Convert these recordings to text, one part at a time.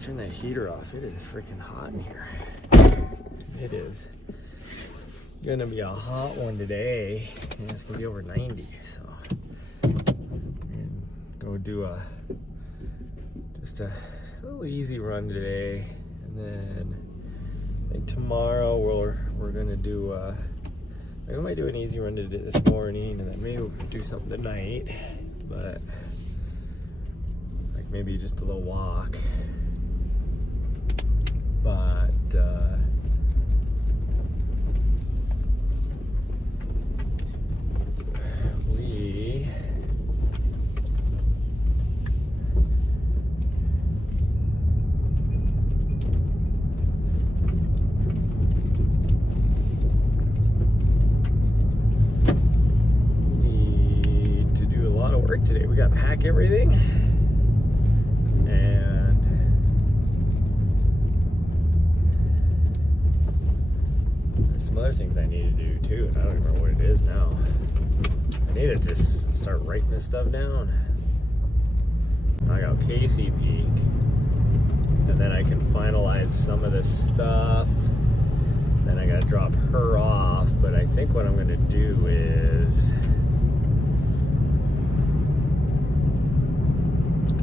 Let's turn that heater off. It is freaking hot in here. It is gonna be a hot one today, and it's gonna be over 90. So, and go do just a little easy run today, and then I think tomorrow we're gonna do. We might do an easy run this morning, and then maybe we'll do something tonight, but like maybe just a little walk. But we need to do a lot of work today. We got to pack everything. Other things I need to do too, and I don't even remember what it is now. I need to just start writing this stuff down. I got Casey Peak, and then I can finalize some of this stuff. Then I gotta drop her off, but I think what I'm gonna do is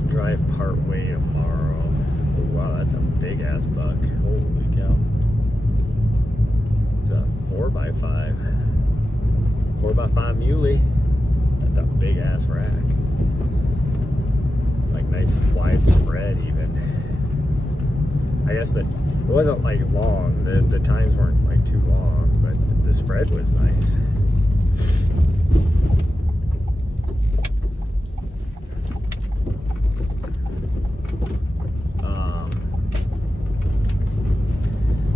drive part way tomorrow. Oh, wow, that's a big ass buck. Holy cow. It's a 4x5 muley. That's a big ass rack. Like nice wide spread even. I guess that it wasn't like long. The times weren't like too long, but the spread was nice.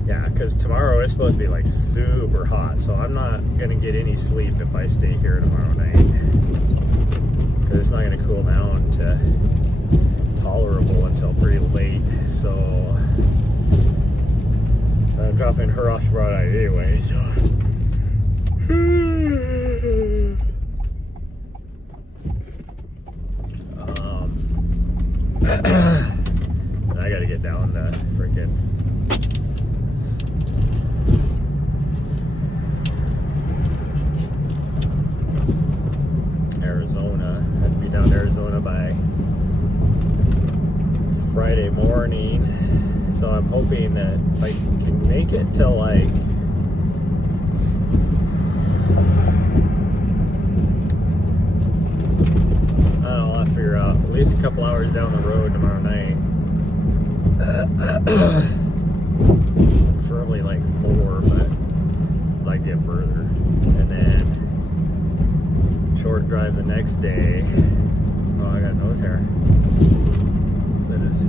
Yeah, because tomorrow is supposed to be like super hot, so I'm not gonna get any sleep if I stay here tomorrow night, because it's not gonna cool down to tolerable until pretty late. So I'm dropping her off tomorrow night anyway. So I gotta get down to freaking Arizona. I have to be down to Arizona by Friday morning. So I'm hoping that if I can make it till like I don't know, I'll have to figure out at least a couple hours down the road tomorrow night. Preferably like 4, but I'd like to get further. And then short drive the next day. Oh, I got nose hair. That is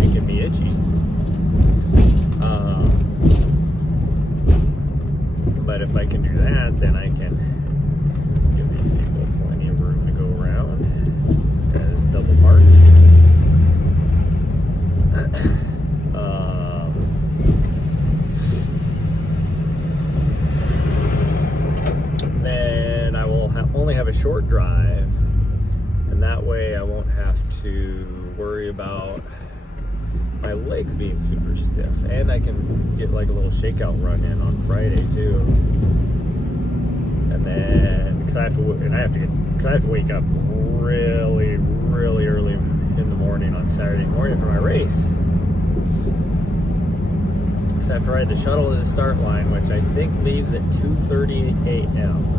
making me itchy. But if I can do that, then I can give these people plenty of room to go around. This guy is double parked. Then I will only have a short drive, and that way I won't have to worry about my legs being super stiff, and I can get like a little shakeout run in on Friday too. And then because I have to wake up really early in the morning on Saturday morning for my race. Because I have to ride the shuttle to the start line, which I think leaves at 2:30 a.m.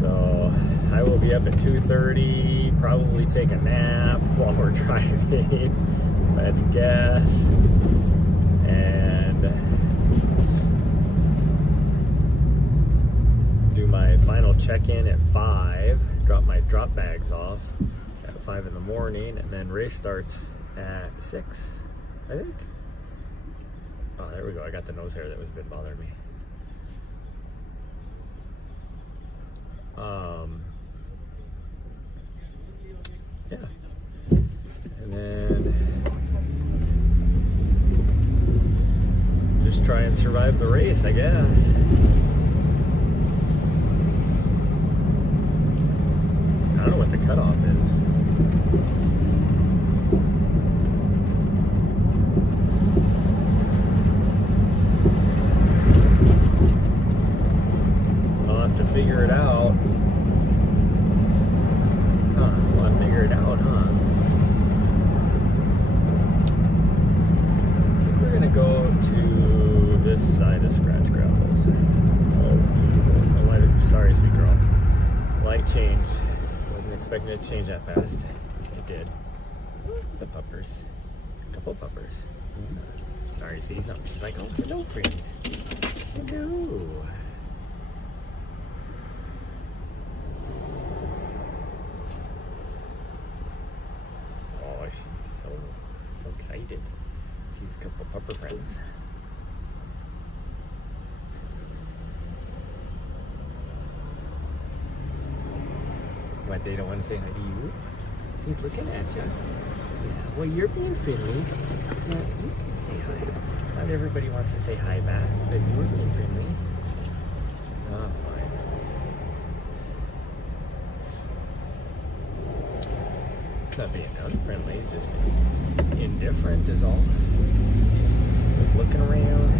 So I will be up at 2:30, probably take a nap while we're driving, if I had to guess, and do my final check-in at 5, drop my drop bags off at 5 in the morning, and then race starts at 6, I think. Oh, there we go. I got the nose hair that was been bothering me. Yeah. And then just try and survive the race, I guess. I don't know what the cutoff is. this side of Scratchgravels. Oh, Jesus. The light, sorry, sweet girl. Light changed. Wasn't expecting it to change that fast. It did. The puppers. A couple puppers. Sorry, see something. She's like, oh, hello, friends. Hello. Oh, she's so excited. Sees a couple pupper friends. What, they don't want to say hi to you? He's looking at you. Yeah, well, you're being friendly. Yeah, you can say hi. Not everybody wants to say hi back, but you're being friendly. Oh, fine. It's not being unfriendly, just indifferent is all. Just looking around.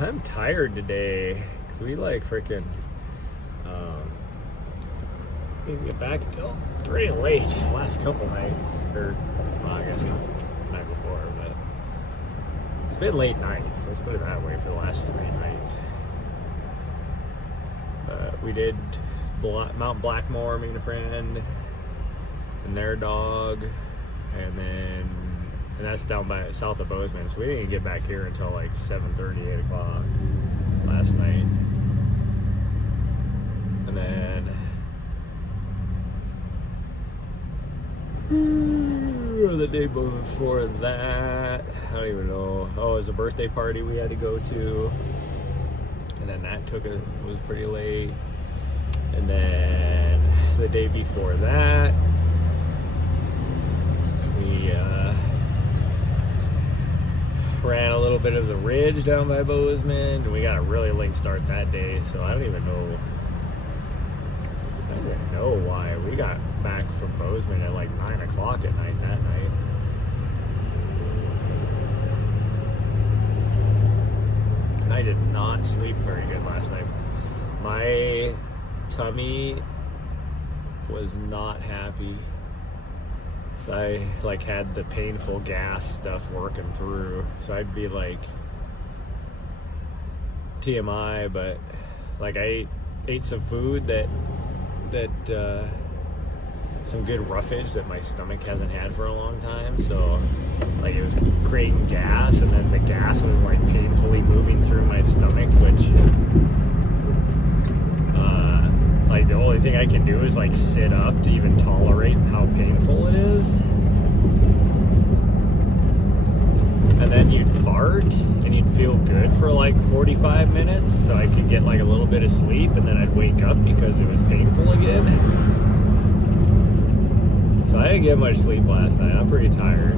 I'm tired today because we like freaking didn't get back until pretty late last couple nights, or well, I guess not the night before, but it's been late nights, let's put it that way, for the last 3 nights. We did Mount Blackmore, me and a friend and their dog, and that's down by south of Bozeman, so we didn't get back here until like 7:30, 8 o'clock last night. And then the day before that, I don't even know. Oh, it was a birthday party we had to go to, and then that was pretty late. And then the day before that, we ran a little bit of the ridge down by Bozeman, and we got a really late start that day, so I don't even know why we got back from Bozeman at like 9 o'clock at night that night. And I did not sleep very good last night. My tummy was not happy. So I like had the painful gas stuff working through, so I'd be like TMI, but like I ate some food that some good roughage that my stomach hasn't had for a long time, so like it was creating gas, and then the gas was like painfully moving through my stomach, which like the only thing I can do is like sit up to even tolerate how painful it is. And then you'd fart and you'd feel good for like 45 minutes, so I could get like a little bit of sleep, and then I'd wake up because it was painful again. So I didn't get much sleep last night. I'm pretty tired.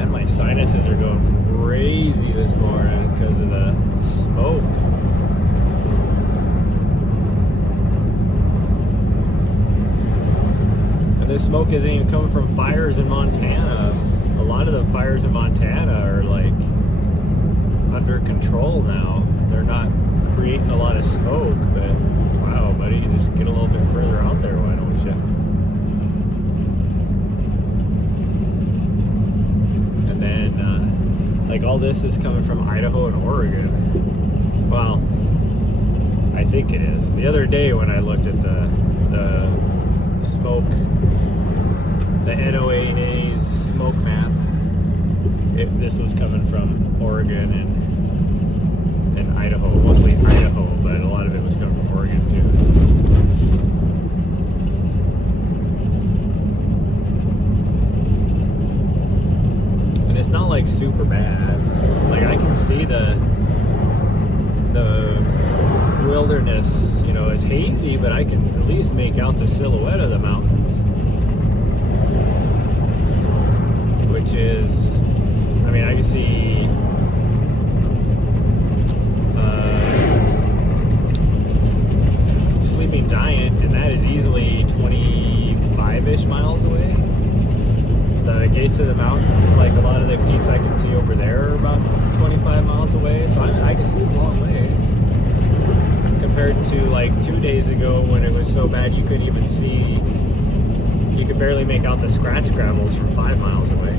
And my sinuses are going crazy this morning because of the smoke. And this smoke isn't even coming from fires in Montana. A lot of the fires in Montana are like under control now. They're not creating a lot of smoke, but wow, buddy, just get a little bit further out there, why don't you? And then like all this is coming from Idaho and Oregon. Well, I think it is. The other day when I looked at the smoke, the NOAA's smoke map, this was coming from Oregon and Idaho, mostly Idaho, but a lot of it was coming from Oregon too. wilderness, you know, is hazy, but I can at least make out the silhouette of the mountains. Which is, I mean, I can see Sleeping Giant, and that is easily 25-ish miles away. The gates of the mountains, like a lot of the peaks I can see over there, are about 25 miles away. So I can see a long ways. Compared to like 2 days ago when it was so bad you couldn't even see, you could barely make out the Scratchgravels from 5 miles away.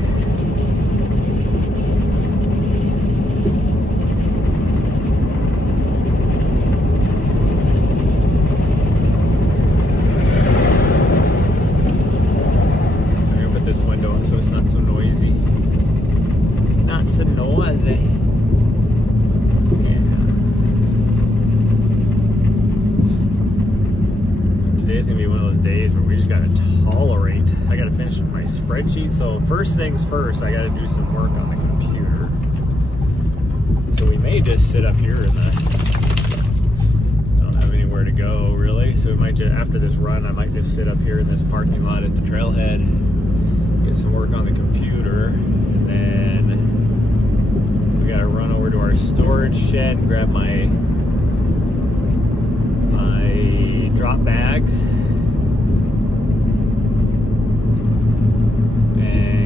Spreadsheet. So first things first, I got to do some work on the computer. So we may just sit up here in the, I don't have anywhere to go really. So we might just, after this run, I might just sit up here in this parking lot at the trailhead, get some work on the computer, and then we got to run over to our storage shed and grab my drop bags.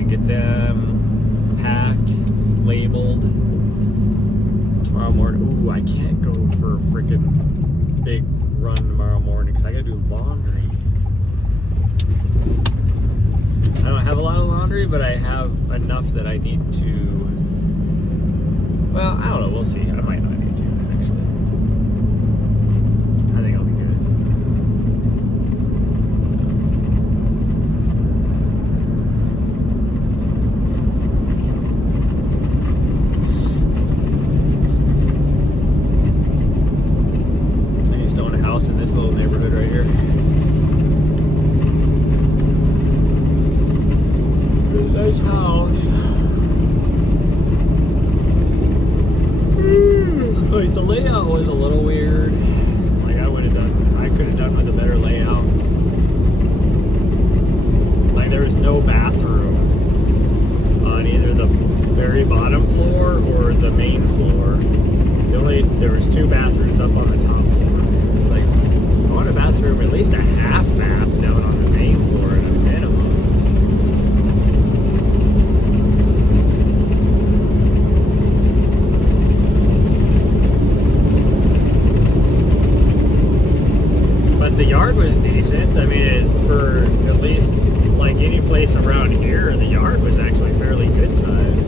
Get them packed, labeled. Tomorrow morning, ooh, I can't go for a freaking big run tomorrow morning because I gotta do laundry. I don't have a lot of laundry, but I have enough that I need to, well, I don't know, we'll see. I might not need to, actually. I think I'll be good. In this little neighborhood right here. Really nice house. Like the layout was a little weird. Like I could have done with a better layout. Like there was no bathroom on either the very bottom floor or the main floor. There was 2 bathrooms up on the top floor. I want a bathroom, at least a half bath down on the main floor at a minimum. But the yard was decent. I mean, for at least like any place around here, the yard was actually fairly good size.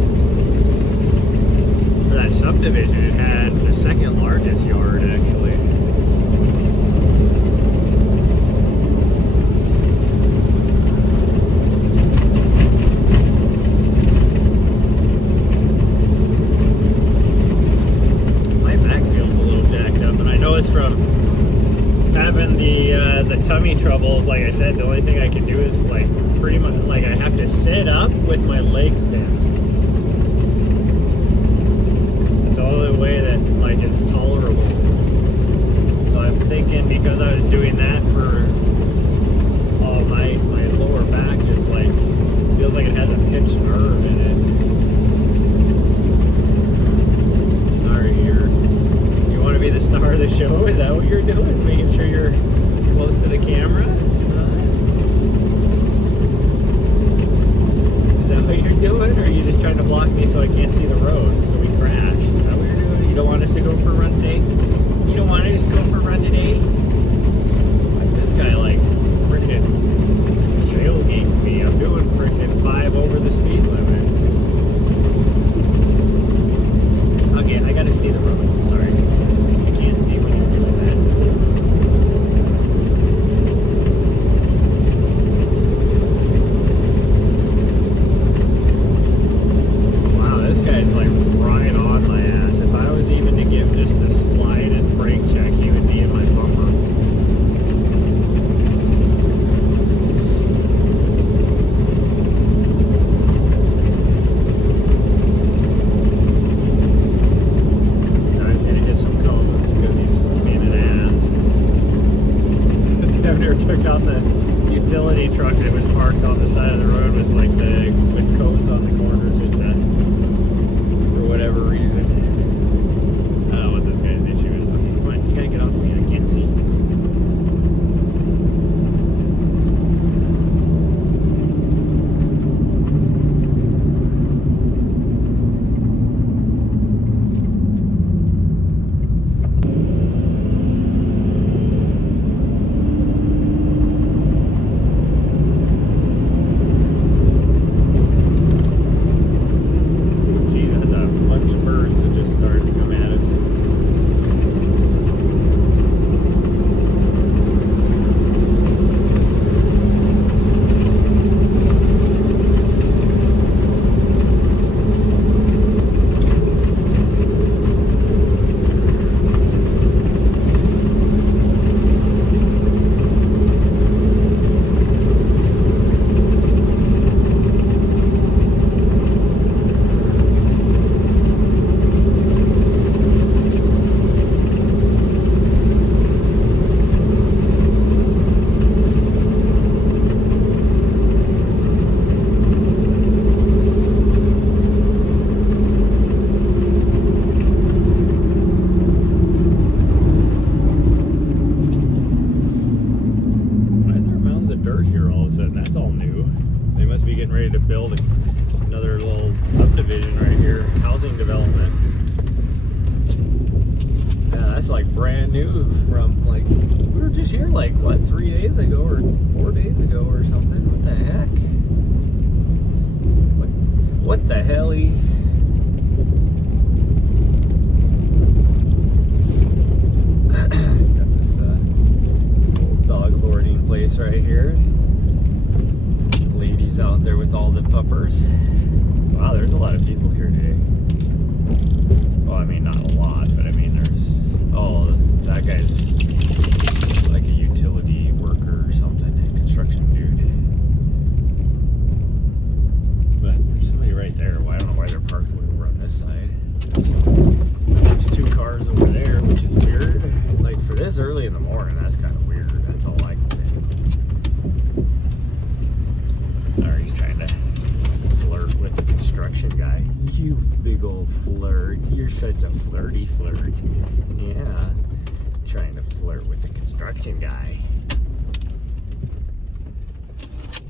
For that subdivision, it had the second largest yard actually. From having the tummy troubles, like I said, the only thing I can do is like pretty much like I have to sit up with my legs bent. It's the only way that like it's tolerable. So I'm thinking because I was doing that for my lower back is like feels like it has a pinched nerve in it. Want to be the star of the show? Is that what you're doing? Making sure you're close to the camera? Is that what you're doing? Or are you just trying to block me so I can't see the road so we crash? Is that what you're doing? You don't want us to go for a run today? You don't want us to go for a run today? Why's this guy like freaking tailgating me? I'm doing freaking 5 over the speed limit. Okay, I gotta see the road. Sorry. Can't see when you're doing that. there took out the utility truck that was parked on the side of the road with like with cones on the corners just for whatever reason. I don't know what this guy's issue is. Okay, come on, you gotta get off me. I can't see. Ready to build another little subdivision right here, housing development. Yeah, that's like brand new from like, we were just here like, what, 3 days ago or 4 days ago or something. What the heck? What the helly? Got this dog boarding place right here. Ladies out there with all the puppers. Wow, there's a lot of people here today. Well, I mean, not a lot, but I mean, that guy's like a utility worker or something, a construction dude. But there's somebody right there. Well, I don't know why they're parked over on this side. There's 2 cars over there, which is weird. Like, for this early in the morning, that's kind of weird. That's all I can say. With the construction guy. You big old flirt. You're such a flirty flirt. Yeah. Trying to flirt with the construction guy.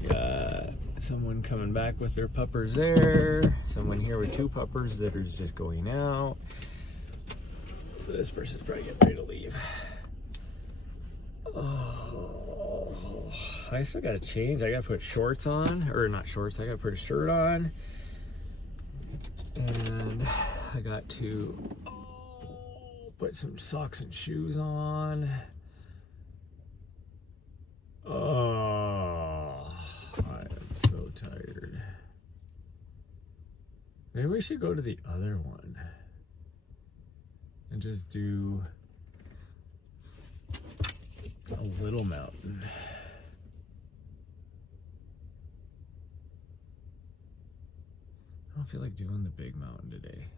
Got someone coming back with their puppers there. Someone here with 2 puppers that are just going out. So this person's probably getting ready to leave. Oh, I still gotta change. I gotta put shorts on, or not shorts, I gotta put a shirt on. And I got to put some socks and shoes on. Oh, I am so tired. Maybe we should go to the other one and just do a little mountain. I don't feel like doing the big mountain today.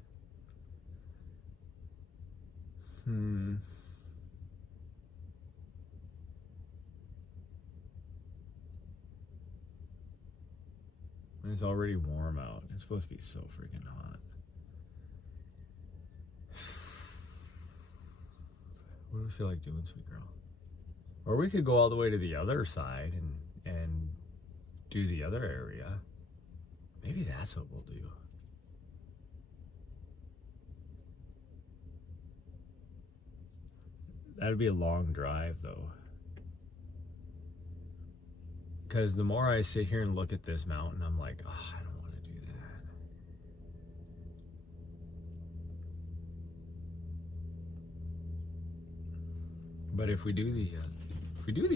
And it's already warm out. It's supposed to be so freaking hot. What do I feel like doing, sweet girl? Or we could go all the way to the other side and do the other area. Maybe that's what we'll do. That'd be a long drive though. Because the more I sit here and look at this mountain, I'm like, oh, I don't want to do that. But if we do the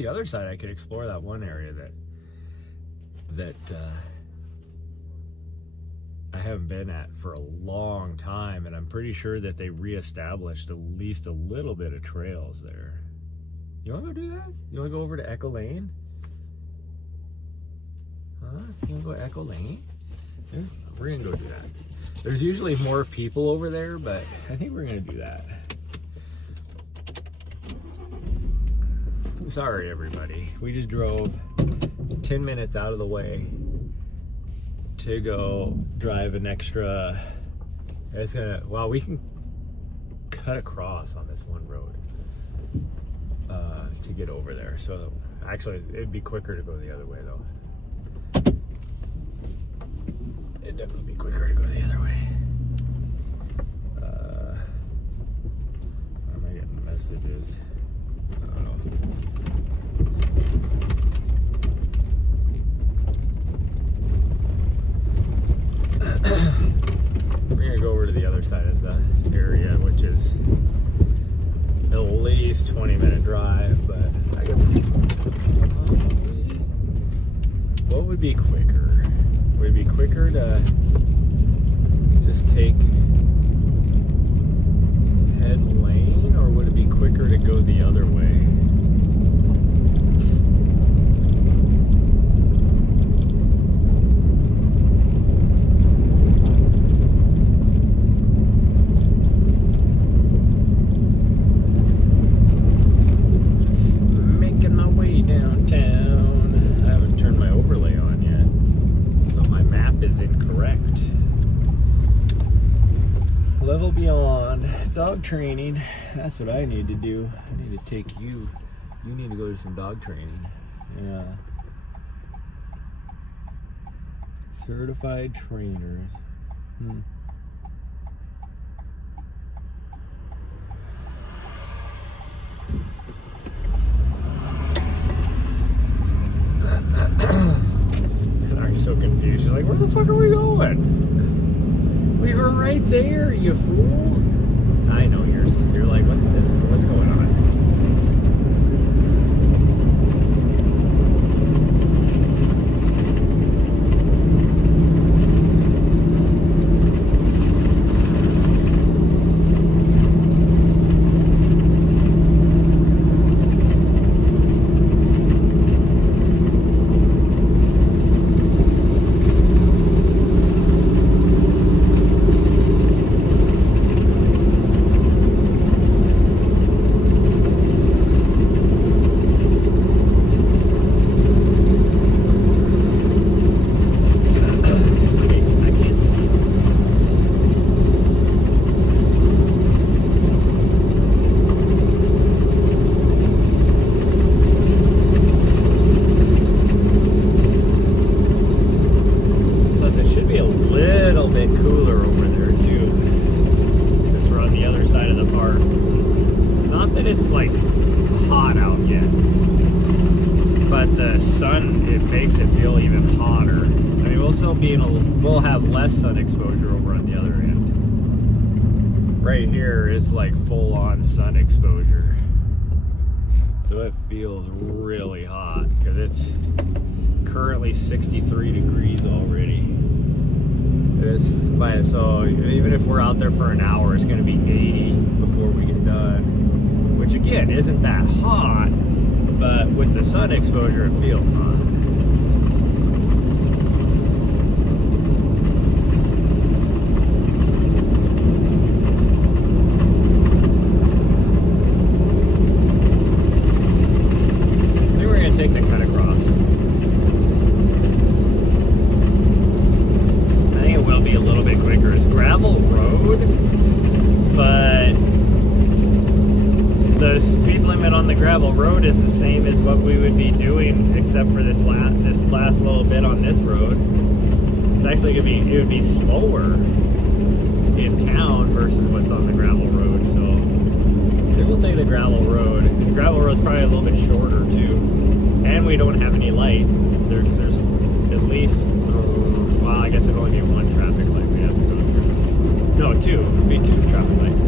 other side, I could explore that one area that I haven't been at for a long time, and I'm pretty sure that they reestablished at least a little bit of trails there. You want to go do that? You want to go over to Echo Lane? Huh? You want to go to Echo Lane? Yeah, we're going to go do that. There's usually more people over there, but I think we're going to do that. Sorry, everybody. We just drove 10 minutes out of the way to go drive an extra. It's gonna. Well, we can cut across on this one road to get over there. So actually, it'd be quicker to go the other way, though. It'd definitely be quicker to go the other way. Where am I getting messages? I don't know. We're gonna go over to the other side of the area, which is at least 20-minute drive, but I could. What would be quicker? Would it be quicker to just take head lane, or would it be quicker to go the other way? Making my way downtown. I haven't turned my overlay on yet, so my map is incorrect. Level beyond. Dog training. That's what I need to do. I need to take you. You need to go to some dog training. Yeah. Certified trainers. I'm so confused. She's like, where the fuck are we going? We were right there, you fool. I know you're like, what's going on? We'll have less sun exposure over on the other end. Right here is like full-on sun exposure, so it feels really hot because it's currently 63 degrees already. So even if we're out there for an hour, it's going to be 80 before we get done, which again isn't that hot, but with the sun exposure it feels hot. Take the cut across. I think it will be a little bit quicker. It's gravel road, but the speed limit on the gravel road is the same as what we would be doing, except for this last little bit on this road. It's actually gonna be, it would be slower in town versus what's on the gravel road. So I think we'll take the gravel road. The gravel road is probably a little bit shorter too. And we don't have any lights. There's at least, well, I guess it'd only be one traffic light we have to go through. No, two. It'd be two traffic lights.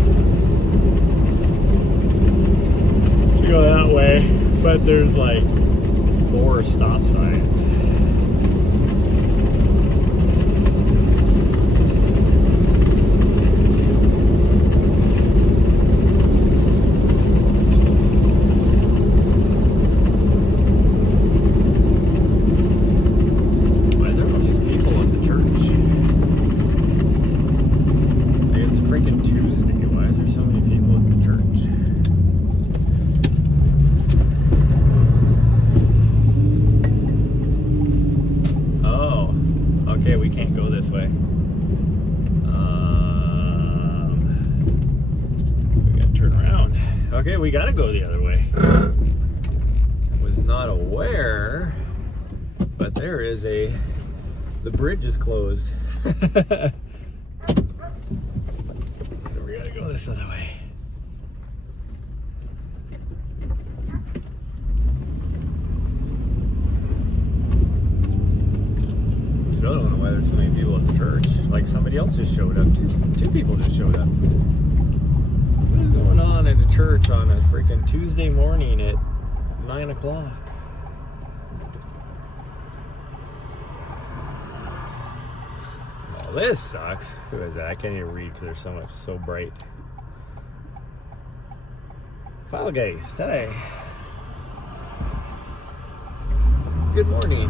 We go that way, but there's like 4 stop signs. way. We gotta turn around. Okay, we gotta go the other way. I was not aware, but there is the bridge is closed. So we gotta go this other way. I don't know why there's so many people at the church. Like somebody else just showed up. Two people just showed up. What is going on at the church on a freaking Tuesday morning at 9 o'clock? Well, this sucks. Who is that? I can't even read because there's so bright. File guys, hi. Good morning.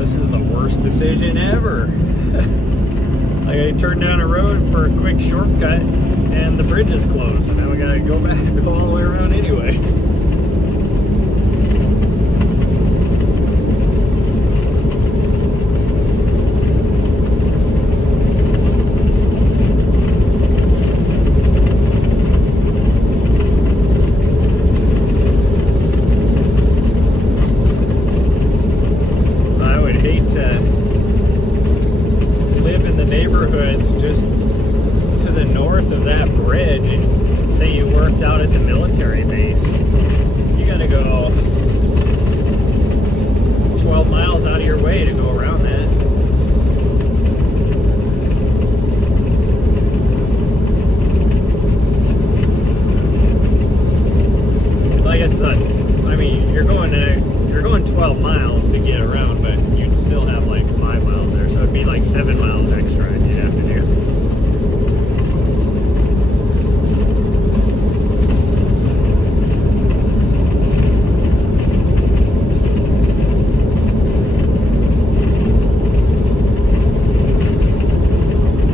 This is the worst decision ever. Like I turned down a road for a quick shortcut and the bridge is closed, so now we gotta go back and go all the way around anyway. Just to the north of that bridge, and say you worked out at the military base, you gotta go 12 miles out of your way to go around that. Well, I guess it's not, I mean, you're going 12 miles to get around, but you'd still have like 5 miles there, so it'd be like 7 miles extra you'd have to do.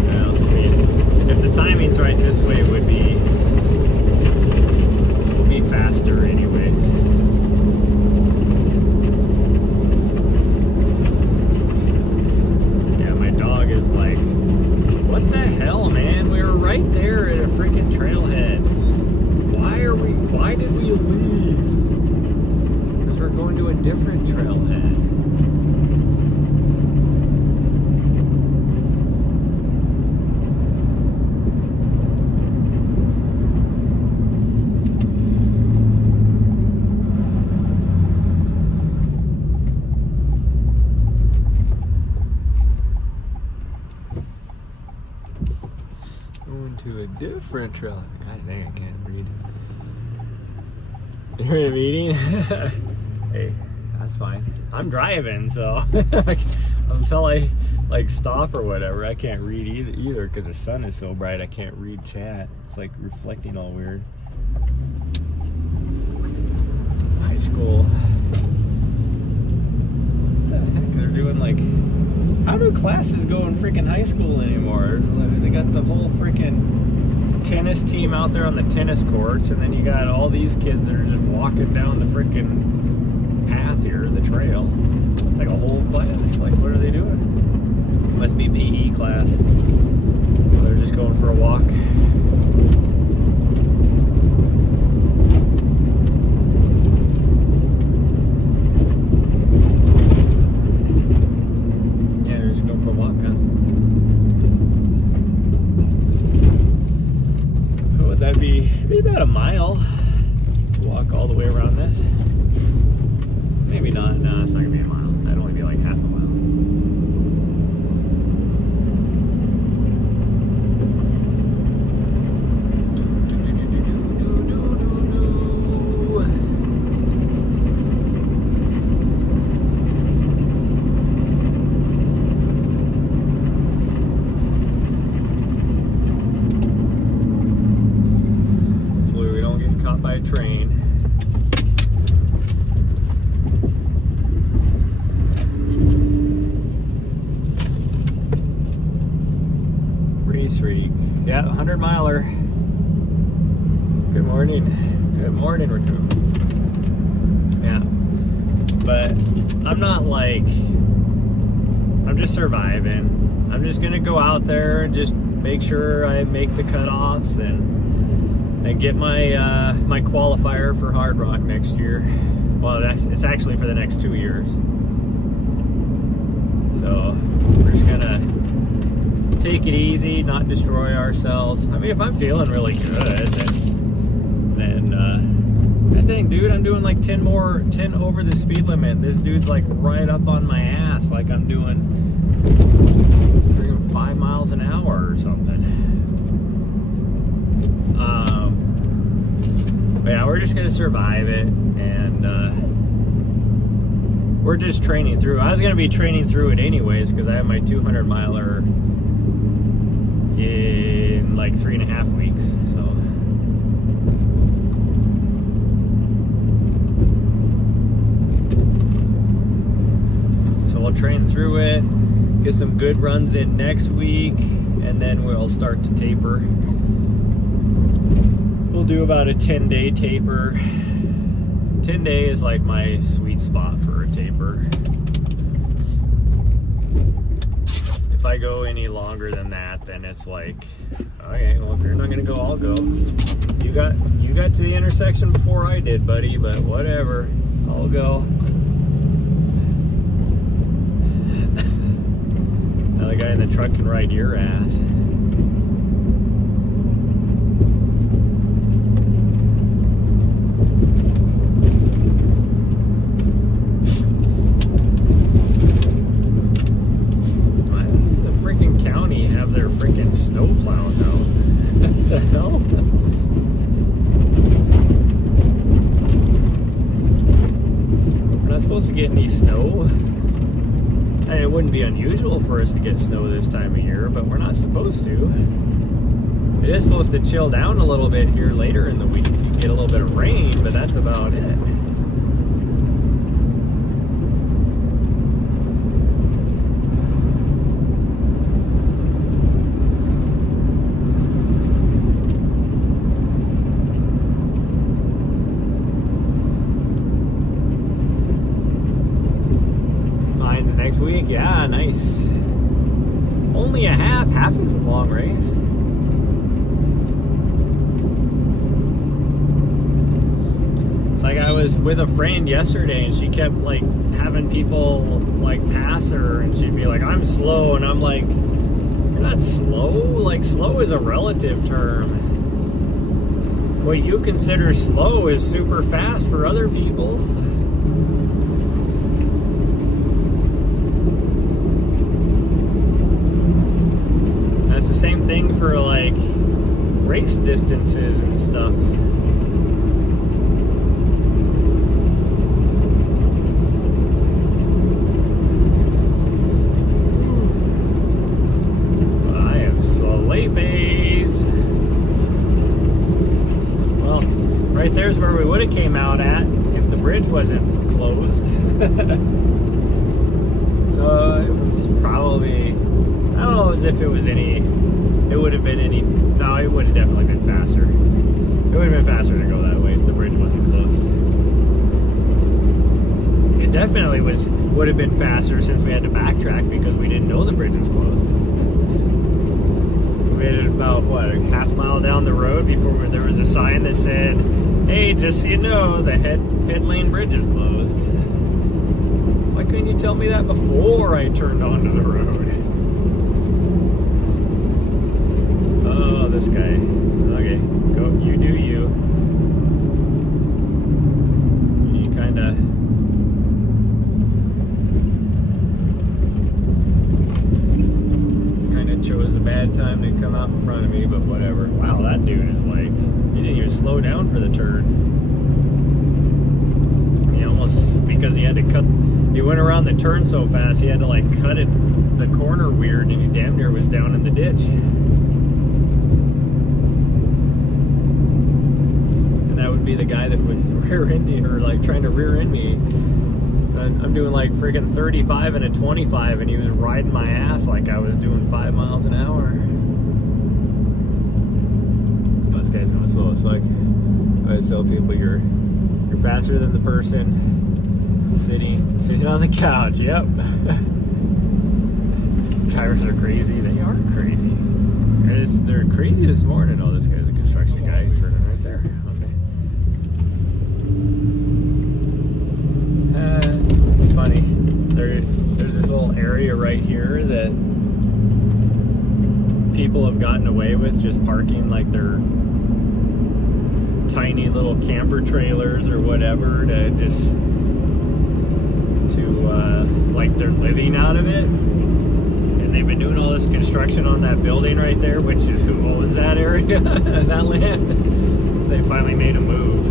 Well, I mean, if the timing's right, this way would be faster anyways. Right there at a freaking trailhead. Why did we leave? Because we're going to a different trailhead. To a different trail. God dang, I can't read. You're in a meeting? Hey, that's fine. I'm driving, so until I like stop or whatever, I can't read either because the sun is so bright I can't read chat. It's like reflecting all weird. High school. What the heck? They're doing like, how do classes go in freaking high school anymore? They got the whole freaking tennis team out there on the tennis courts, and then you got all these kids that are just walking down the freaking path here, the trail. Like a whole class. Like, what are they doing? Must be PE class. So they're just going for a walk. That'd be about a mile to walk all the way around this. Maybe not. No, it's not gonna be a mile. That'd only be like half a mile. By train. Race freak. Yeah, 100 miler. Good morning. Good morning, Raccoon. Yeah. But I'm not like, I'm just surviving. I'm just gonna go out there and just make sure I make the cutoffs and get my my qualifier for Hard Rock next year. Well, it's actually for the next 2 years. So we're just gonna take it easy, not destroy ourselves. I mean, if I'm feeling really good, then dang, dude, I'm doing like 10 over the speed limit. This dude's like right up on my ass, like I'm doing 5 miles an hour or something. But yeah, we're just gonna survive it, and we're just training through. I was gonna be training through it anyways because I have my 200 miler in like 3.5 weeks. So we'll train through it, get some good runs in next week, and then we'll start to taper. We'll do about a 10-day taper. 10-day is like my sweet spot for a taper. If I go any longer than that, then it's like, okay, well, if you're not gonna go, I'll go. You got to the intersection before I did, buddy, but whatever, I'll go. Now the guy in the truck can ride your ass. Snowplows out. What the hell? We're not supposed to get any snow. I mean, it wouldn't be unusual for us to get snow this time of year, but we're not supposed to. It is supposed to chill down a little bit here later in the week. You get a little bit of rain, but that's about it. Next week, yeah, nice. Only a half is a long race. It's like I was with a friend yesterday and she kept like having people like pass her and she'd be like, I'm slow, and I'm like, you're not slow. Like, slow is a relative term. What you consider slow is super fast for other people. Same thing for like race distances and stuff. I am sleepy. Well, right there's where we would have came out at if the bridge wasn't closed. So it was probably, I don't know as if it was any, it would have been any, no, it would have definitely been faster. It would have been faster to go that way if the bridge wasn't closed. It definitely would have been faster since we had to backtrack because we didn't know the bridge was closed. We made it about, what, a half mile down the road before there was a sign that said, hey, just so you know, the head lane bridge is closed. Why couldn't you tell me that before I turned onto the road? Oh, this guy. Okay, go. You do you. You kind of chose a bad time to come out in front of me, but whatever. Wow, that dude is like, he didn't even slow down for the turn. He almost, because he had to cut, he went around the turn so fast, he had to like cut it, the corner weird, and he damn near was down in the ditch. Be the guy that was rear-ending or like trying to rear-end me. I'm doing like freaking 35 and a 25 and he was riding my ass like I was doing 5 miles an hour. Oh, this guy's going slow. It's like, I always tell people you're You're faster than the person sitting on the couch. Yep. Drivers are crazy. They are crazy. They're crazy this morning. Oh, this guy's a construction guy turning right there. Okay. It's funny. There's this little area right here that people have gotten away with just parking like their tiny little camper trailers or whatever like they're living out of it. And they've been doing all this construction on that building right there, which is who owns that area, that land. They finally made a move.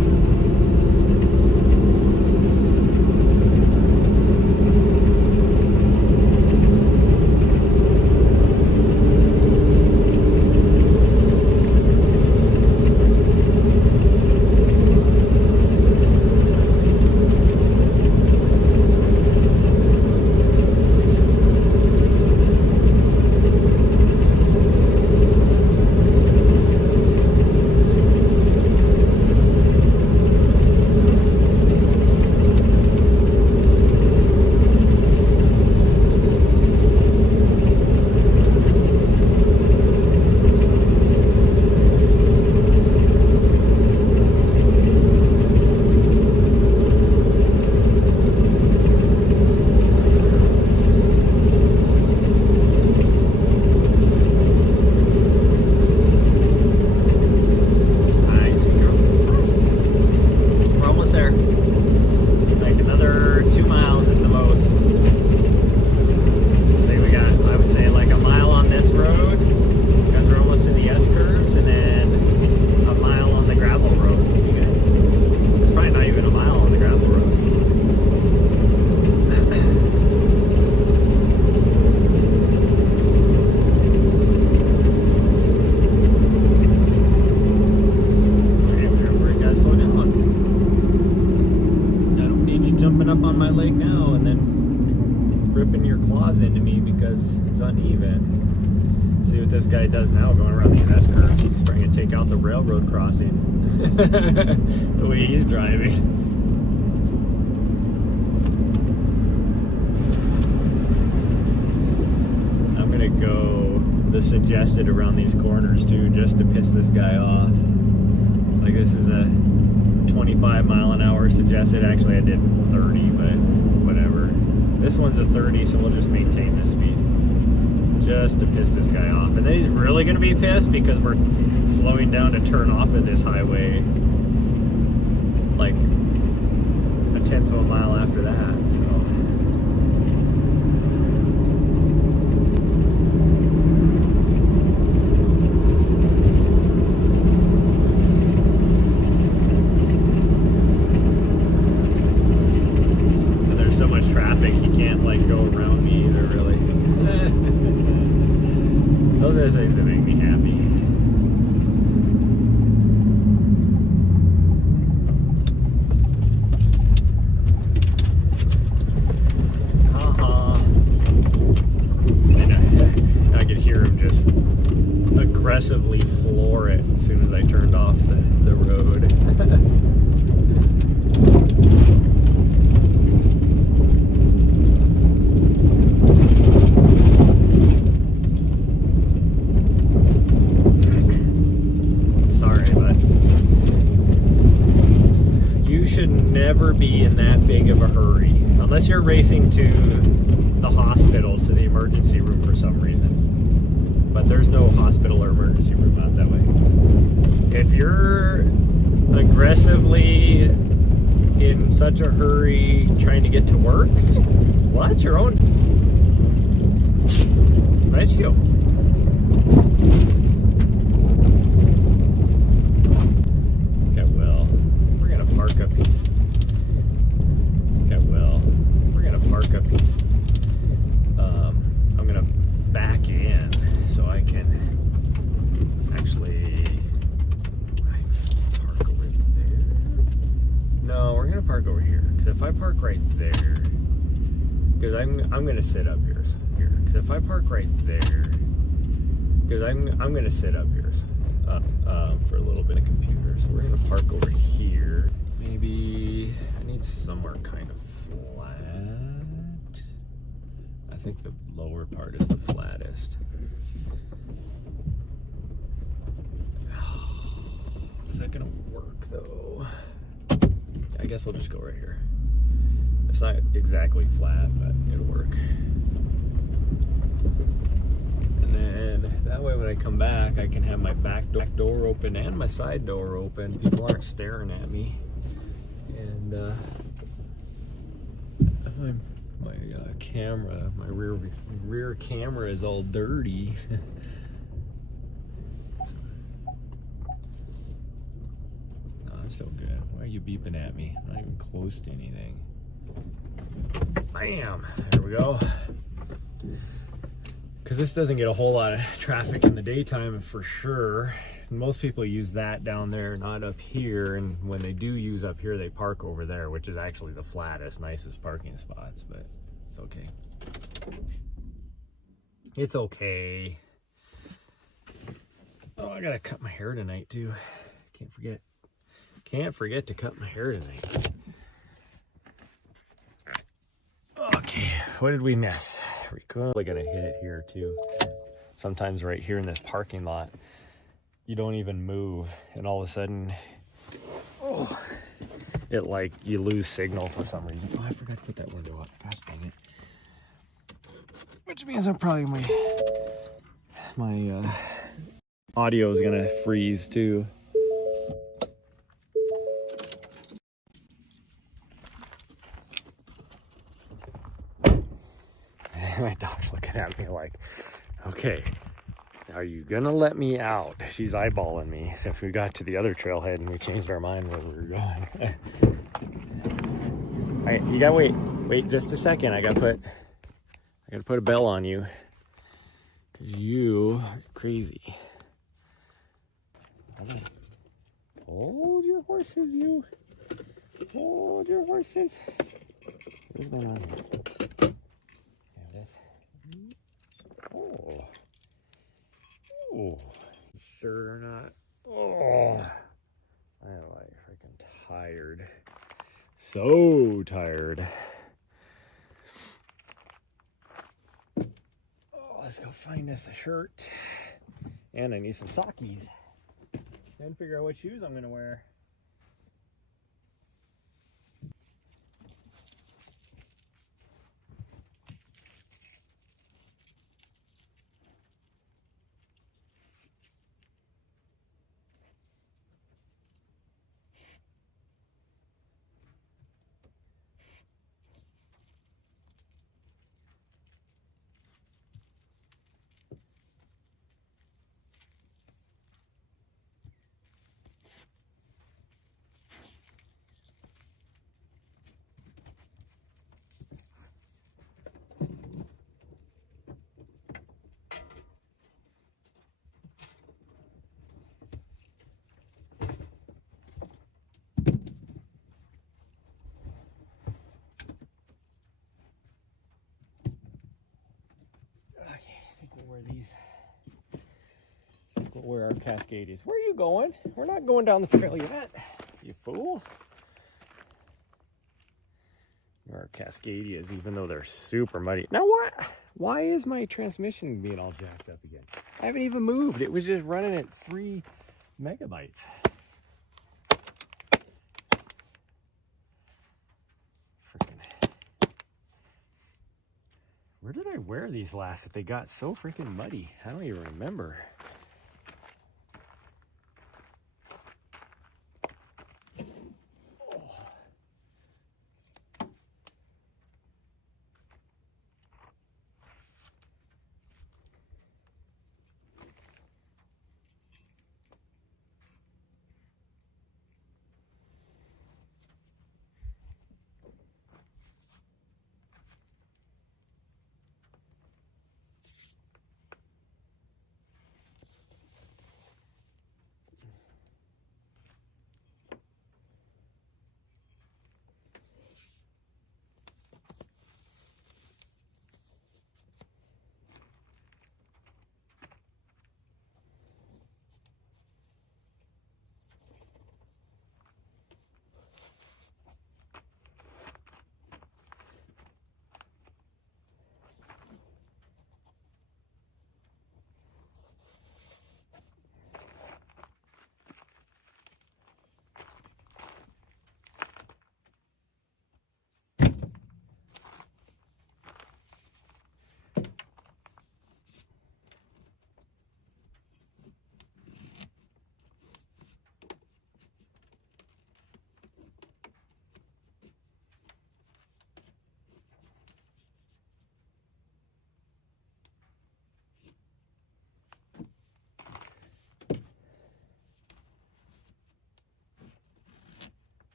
This guy does now going around these S-curves. He's trying to take out the railroad crossing. The way he's driving. I'm gonna go the suggested around these corners too, just to piss this guy off. It's like this is a 25 mile an hour suggested. Actually I did 30, but whatever. This one's a 30, so we'll just maintain this speed. Just to piss this guy off. And then he's really going to be pissed because we're slowing down to turn off of this highway like a 1/10 of a mile after that. So and there's so much traffic he can't like go around me either, really. Those are the things that make me happy. And I could hear him just aggressively floor it as soon as I turned off the road. Never be in that big of a hurry unless you're racing to the hospital, to the emergency room for some reason, but there's no hospital or emergency room out that way. If you're aggressively in such a hurry trying to get to work, well, that's your own. Nice you. Okay, well, we're gonna park up here. Park up. I'm gonna back in so I can actually park over there. No, we're gonna park over here because if I park right there, because I'm gonna sit up here. Because if I park right there, because I'm gonna sit up here for a little bit of computer. So we're gonna park over here. Maybe I need somewhere kind of flat. I think the lower part is the flattest. Is that gonna work though? I guess we'll just go right here. It's not exactly flat, but it'll work. And then that way when I come back, I can have my back door open and my side door open. People aren't staring at me. And my camera, my rear camera is all dirty. No, I'm still good. Why are you beeping at me? I'm not even close to anything. Bam! There we go. Because this doesn't get a whole lot of traffic in the daytime for sure. Most people use that down there, not up here. And when they do use up here, they park over there, which is actually the flattest, nicest parking spots. But it's okay. It's okay. Oh, I gotta cut my hair tonight too. Can't forget. Can't forget to cut my hair tonight. Okay, what did we miss? We're probably gonna hit it here too. Sometimes right here in this parking lot, you don't even move, and all of a sudden, oh, it like you lose signal for some reason. Oh, I forgot to put that window up. Gosh dang it! Which means I'm probably my audio is gonna freeze too. My dog's looking at me like, okay, are you gonna let me out? She's eyeballing me since we got to the other trailhead and we changed our mind where we were going. All right, you gotta wait just a second. I gotta put a bell on you because you are crazy. Hold your horses, you. Hold your horses. What's going on here? Oh. Oh. Sure or not? Oh. I am like freaking tired. So tired. Oh, let's go find us a shirt. And I need some sockies. Then figure out what shoes I'm gonna wear. These. We'll wear our Cascadias. Where are you going? We're not going down the trail yet, you fool. Wear our Cascadias, even though they're super muddy. Now what? Why is my transmission being all jacked up again? I haven't even moved. It was just running at 3 megabytes. Where did I wear these last that they got so freaking muddy? I don't even remember.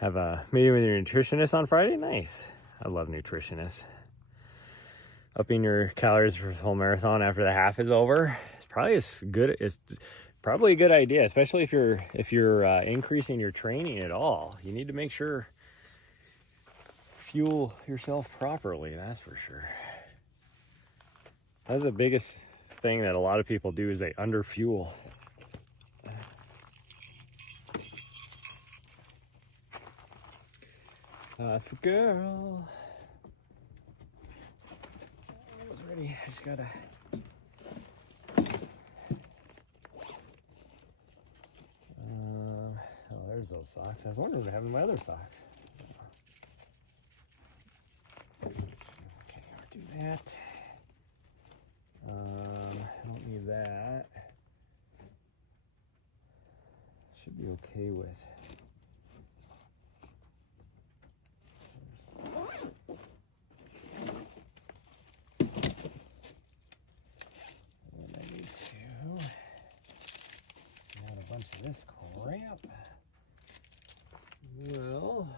have a meeting with your nutritionist on Friday? Nice. I love nutritionists. Upping your calories for the whole marathon after the half is over. It's probably a good idea, especially if you're increasing your training at all. You need to make sure fuel yourself properly, that's for sure. That's the biggest thing that a lot of people do, is they underfuel. That's a girl. Almost ready. I just gotta. Oh, there's those socks. I was wondering what happened to my other socks. Okay, I'll do that. I don't need that. Should be okay with. And I need to add a bunch of this crap. Well,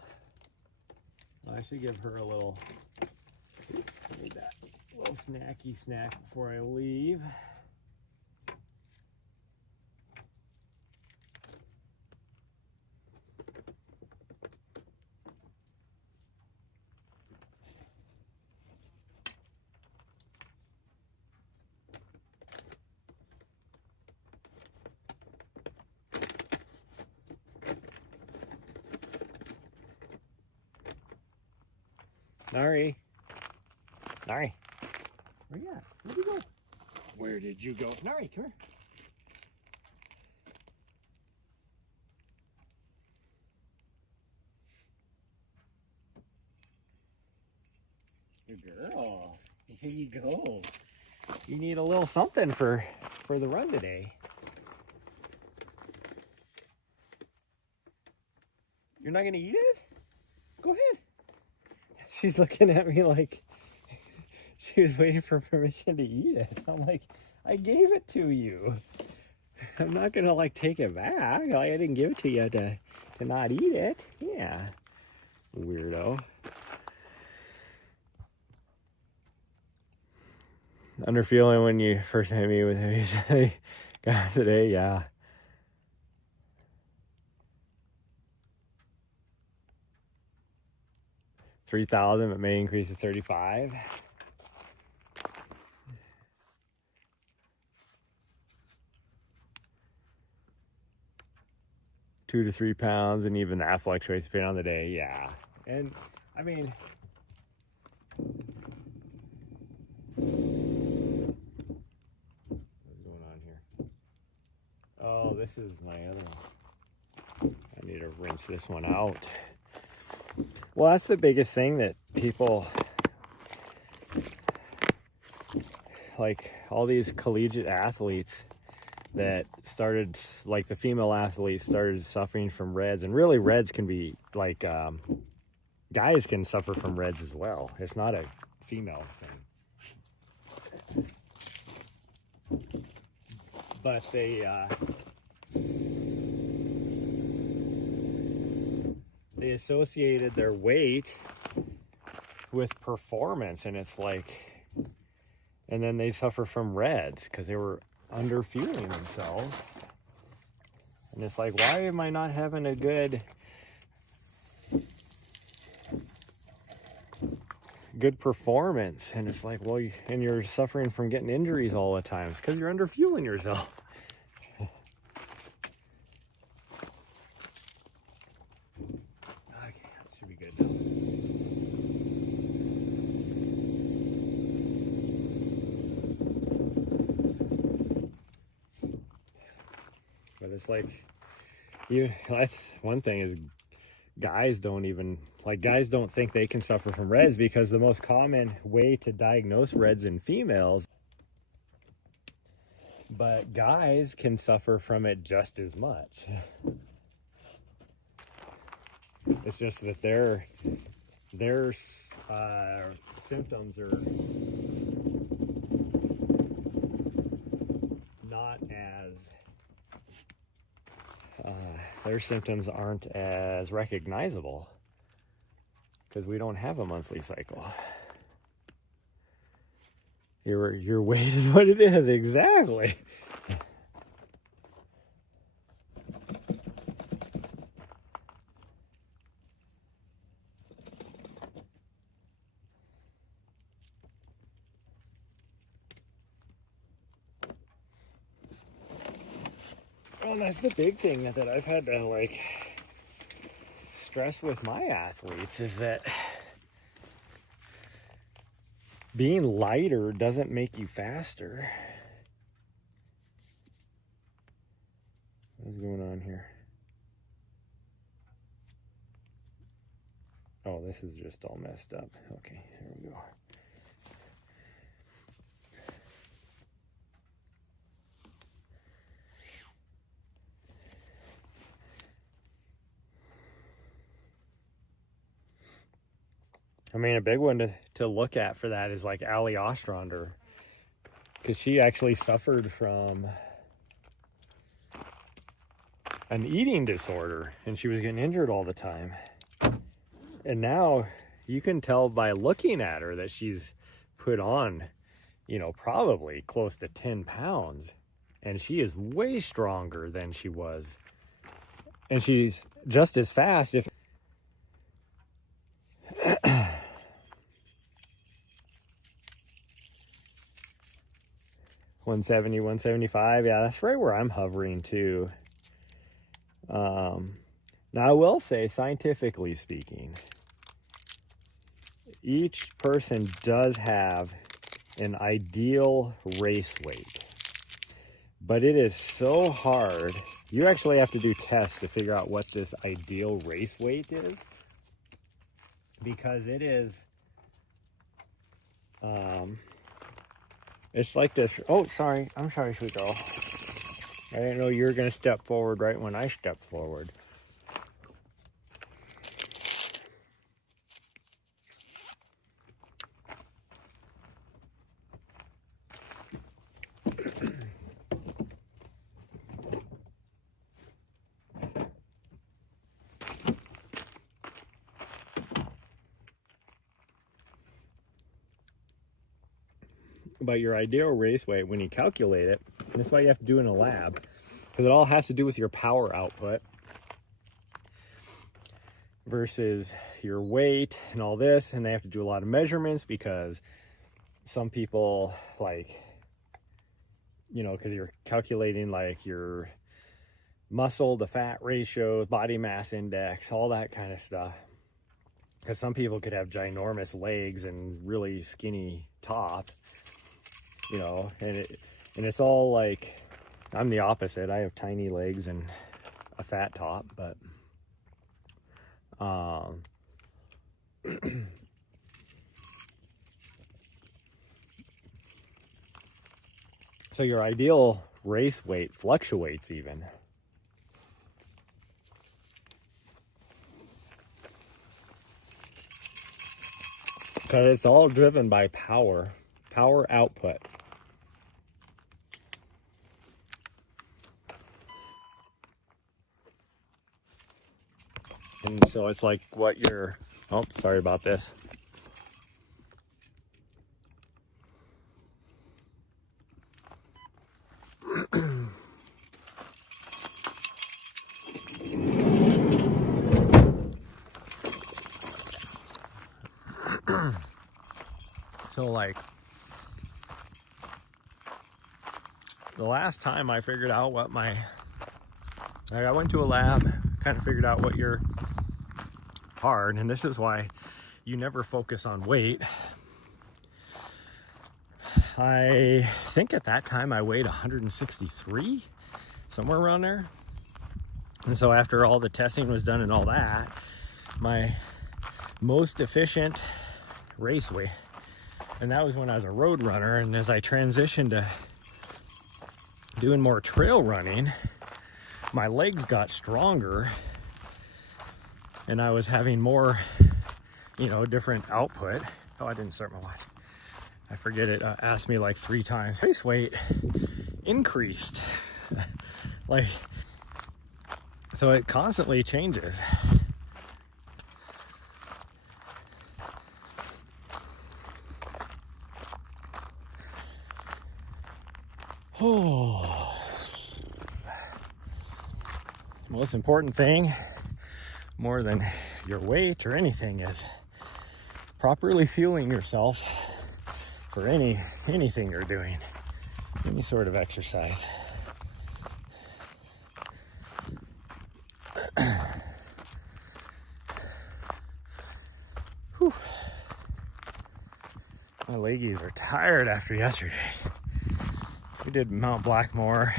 I should give her a little. Oops, I need that little snacky snack before I leave. Nari. Nari. Where you at? Where'd you go? Where did you go? Nari, come here. Good girl. Here you go. You need a little something for the run today. You're not gonna eat it? Go ahead. She's looking at me like she was waiting for permission to eat it. I'm like, I gave it to you. I'm not gonna like take it back. Like, I didn't give it to you to not eat it. Yeah, weirdo. Underfeeling when you first hit me with me guys today, yeah. $3,000, it may increase to 35. $2 to 3 pounds, and even that fluctuates depending on the day. Yeah, and I mean, what's going on here? Oh, this is my other one. I need to rinse this one out. Well, that's the biggest thing that people, like all these collegiate athletes that started, like the female athletes started suffering from REDS, and really REDS can be like, guys can suffer from REDS as well. It's not a female thing. But they associated their weight with performance, and it's like, and then they suffer from REDS because they were underfueling themselves. And it's like, why am I not having a good performance? And it's like, well, and you're suffering from getting injuries all the time. It's because you're underfueling yourself. Okay, that should be good now. But it's like, that's one thing is guys don't think they can suffer from REDS, because the most common way to diagnose REDS in females, but guys can suffer from it just as much. It's just that their symptoms are not as their symptoms aren't as recognizable because we don't have a monthly cycle. Your weight is what it is, exactly. Well, that's the big thing that I've had to like stress with my athletes is that being lighter doesn't make you faster. What's going on here? Oh, this is just all messed up. Okay, here we go. I mean, a big one to look at for that is like Ali Ostrander, because she actually suffered from an eating disorder and she was getting injured all the time. And now you can tell by looking at her that she's put on, you know, probably close to 10 pounds. And she is way stronger than she was. And she's just as fast, if 170, 175. Yeah, that's right where I'm hovering too. Now I will say, scientifically speaking, each person does have an ideal race weight, but it is so hard. You actually have to do tests to figure out what this ideal race weight is, because it is it's like this. Oh, sorry. I'm sorry, sweet girl. I didn't know you were going to step forward right when I stepped forward. But your ideal race weight, when you calculate it, and that's why you have to do it in a lab, because it all has to do with your power output versus your weight and all this. And they have to do a lot of measurements, because some people, like, you know, because you're calculating like your muscle to fat ratio, body mass index, all that kind of stuff. Because some people could have ginormous legs and really skinny top, you know, and it's all like, I'm the opposite. I have tiny legs and a fat top, but so your ideal race weight fluctuates even. Because it's all driven by power output. And so it's like what you're, oh, sorry about this. So like the last time I figured out what I went to a lab, kind of figured out what you're hard, and this is why you never focus on weight. I think at that time I weighed 163, somewhere around there. And so after all the testing was done and all that, my most efficient race weight, and that was when I was a road runner, and as I transitioned to doing more trail running, my legs got stronger and I was having more, you know, different output. Oh, I didn't start my watch. I forget it. Asked me like 3 times. Race weight increased. Like, So it constantly changes. Oh, most important thing, more than your weight or anything, is properly fueling yourself for anything you're doing, any sort of exercise. Whew. My leggies are tired after yesterday. We did Mount Blackmore,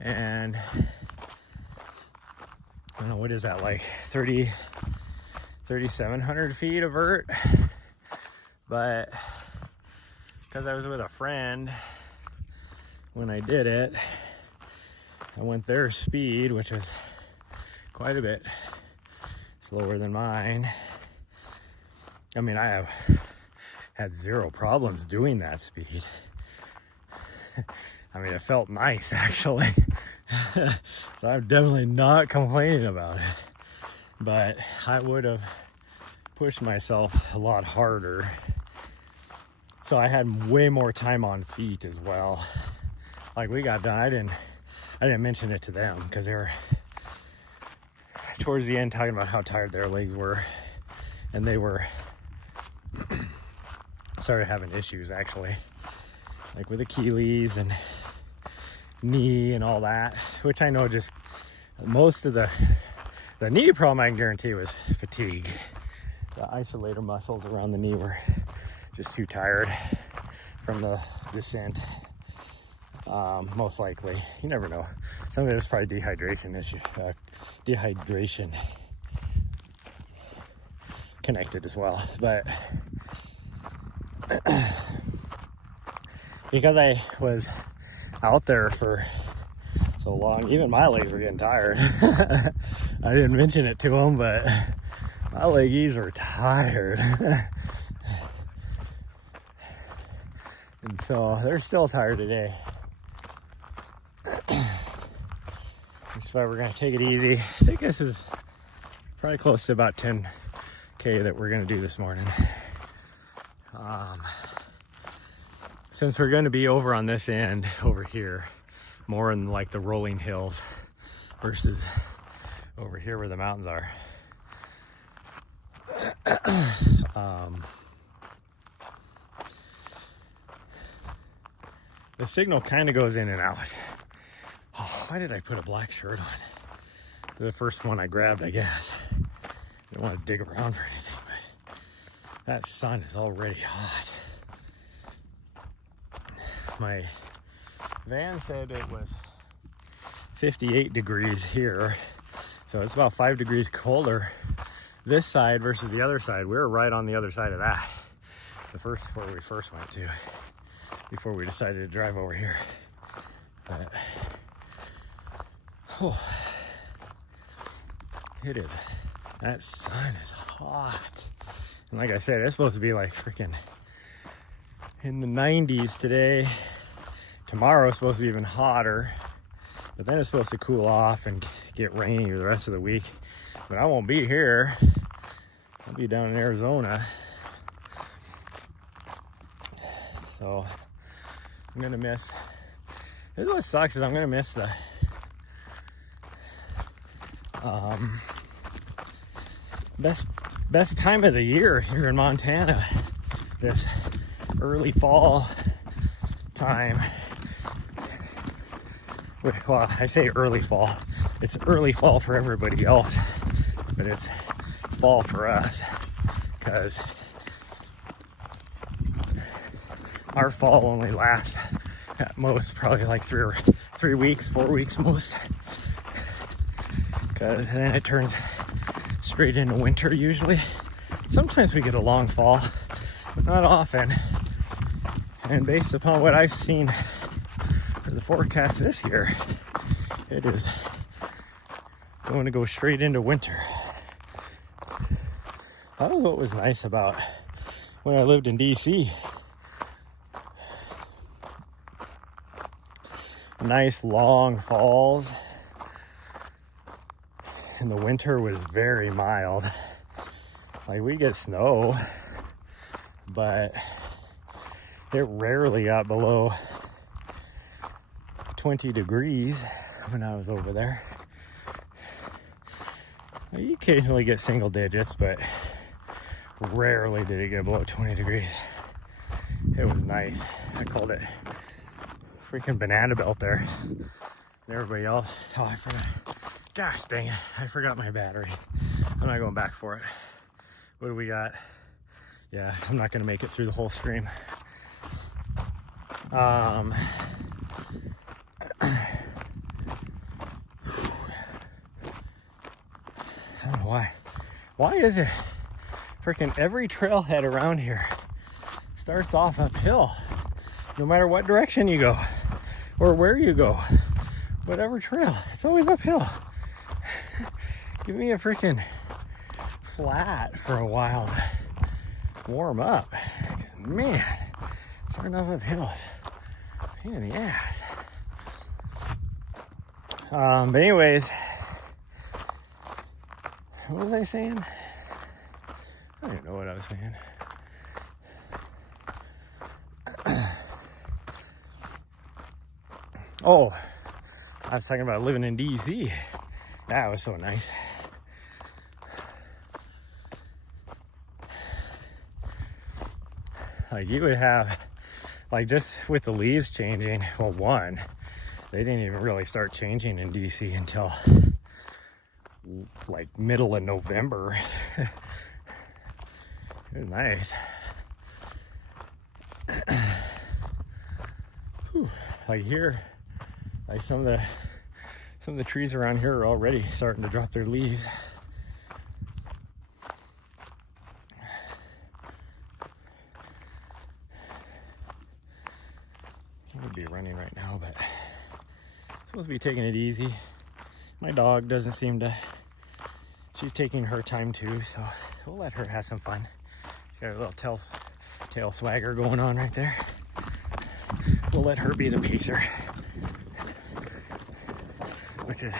and I don't know, what is that, like 3,700 feet of vert? But because I was with a friend when I did it, I went their speed, which was quite a bit slower than mine. I mean, I have had zero problems doing that speed. I mean, it felt nice, actually. So I'm definitely not complaining about it. But I would have pushed myself a lot harder. So I had way more time on feet as well. Like, we got done, I didn't mention it to them because they were towards the end talking about how tired their legs were, and they were started having issues, actually, like with Achilles and knee and all that, which I know just most of the knee problem, I can guarantee, was fatigue. The isolator muscles around the knee were just too tired from the descent. Most likely, you never know. Some of it is probably dehydration issue, dehydration connected as well. But because I was out there for so long, even my legs were getting tired. I didn't mention it to them, but my leggies were tired. And so they're still tired today. That's why we're going to take it easy. I think this is probably close to about 10K that we're going to do this morning. Since we're going to be over on this end over here, more in like the rolling hills versus over here where the mountains are. The signal kind of goes in and out. Oh, why did I put a black shirt on? The first one I grabbed, I guess. I didn't want to dig around for anything, but that sun is already hot. My van said it was 58 degrees here, so it's about 5 degrees colder this side versus the other side. We were right on the other side of that, where we first went to, before we decided to drive over here. But it is, that sun is hot. And like I said, it's supposed to be like freaking in the 90s today. Tomorrow is supposed to be even hotter, but then it's supposed to cool off and get rainy the rest of the week. But I won't be here. I'll be down in Arizona. So I'm gonna miss, this is what sucks, is I'm gonna miss the best time of the year here in Montana, this early fall time. Well, I say early fall, it's early fall for everybody else, but it's fall for us because our fall only lasts at most probably like 3 weeks, 4 weeks most, because then it turns straight into winter usually. Sometimes we get a long fall, but not often. And based upon what I've seen for the forecast this year, it is going to go straight into winter. That was what was nice about when I lived in DC. Nice long falls, and the winter was very mild. Like, we get snow, but it rarely got below 20 degrees when I was over there. You occasionally get single digits, but rarely did it get below 20 degrees. It was nice. I called it freaking banana belt there. And everybody else, oh, I forgot. Gosh dang it, I forgot my battery. I'm not going back for it. What do we got? Yeah, I'm not gonna make it through the whole stream. I don't know why. Why is it freaking every trailhead around here starts off uphill, no matter what direction you go or where you go, whatever trail, it's always uphill. Give me a freaking flat for a while to warm up. Man, starting off uphill is a pain in the ass. But anyways, what was I saying? I don't even know what I was saying. Oh, I was talking about living in DC. That was so nice. Like, you would have, like, just with the leaves changing, well, one, they didn't even really start changing in DC until like middle of November. It was nice. Like here, like some of the trees around here are already starting to drop their leaves. I would be running right now, but I'm supposed to be taking it easy. My dog doesn't seem to, she's taking her time too, so we'll let her have some fun. She's got a little tail swagger going on right there. We'll let her be the pacer, which is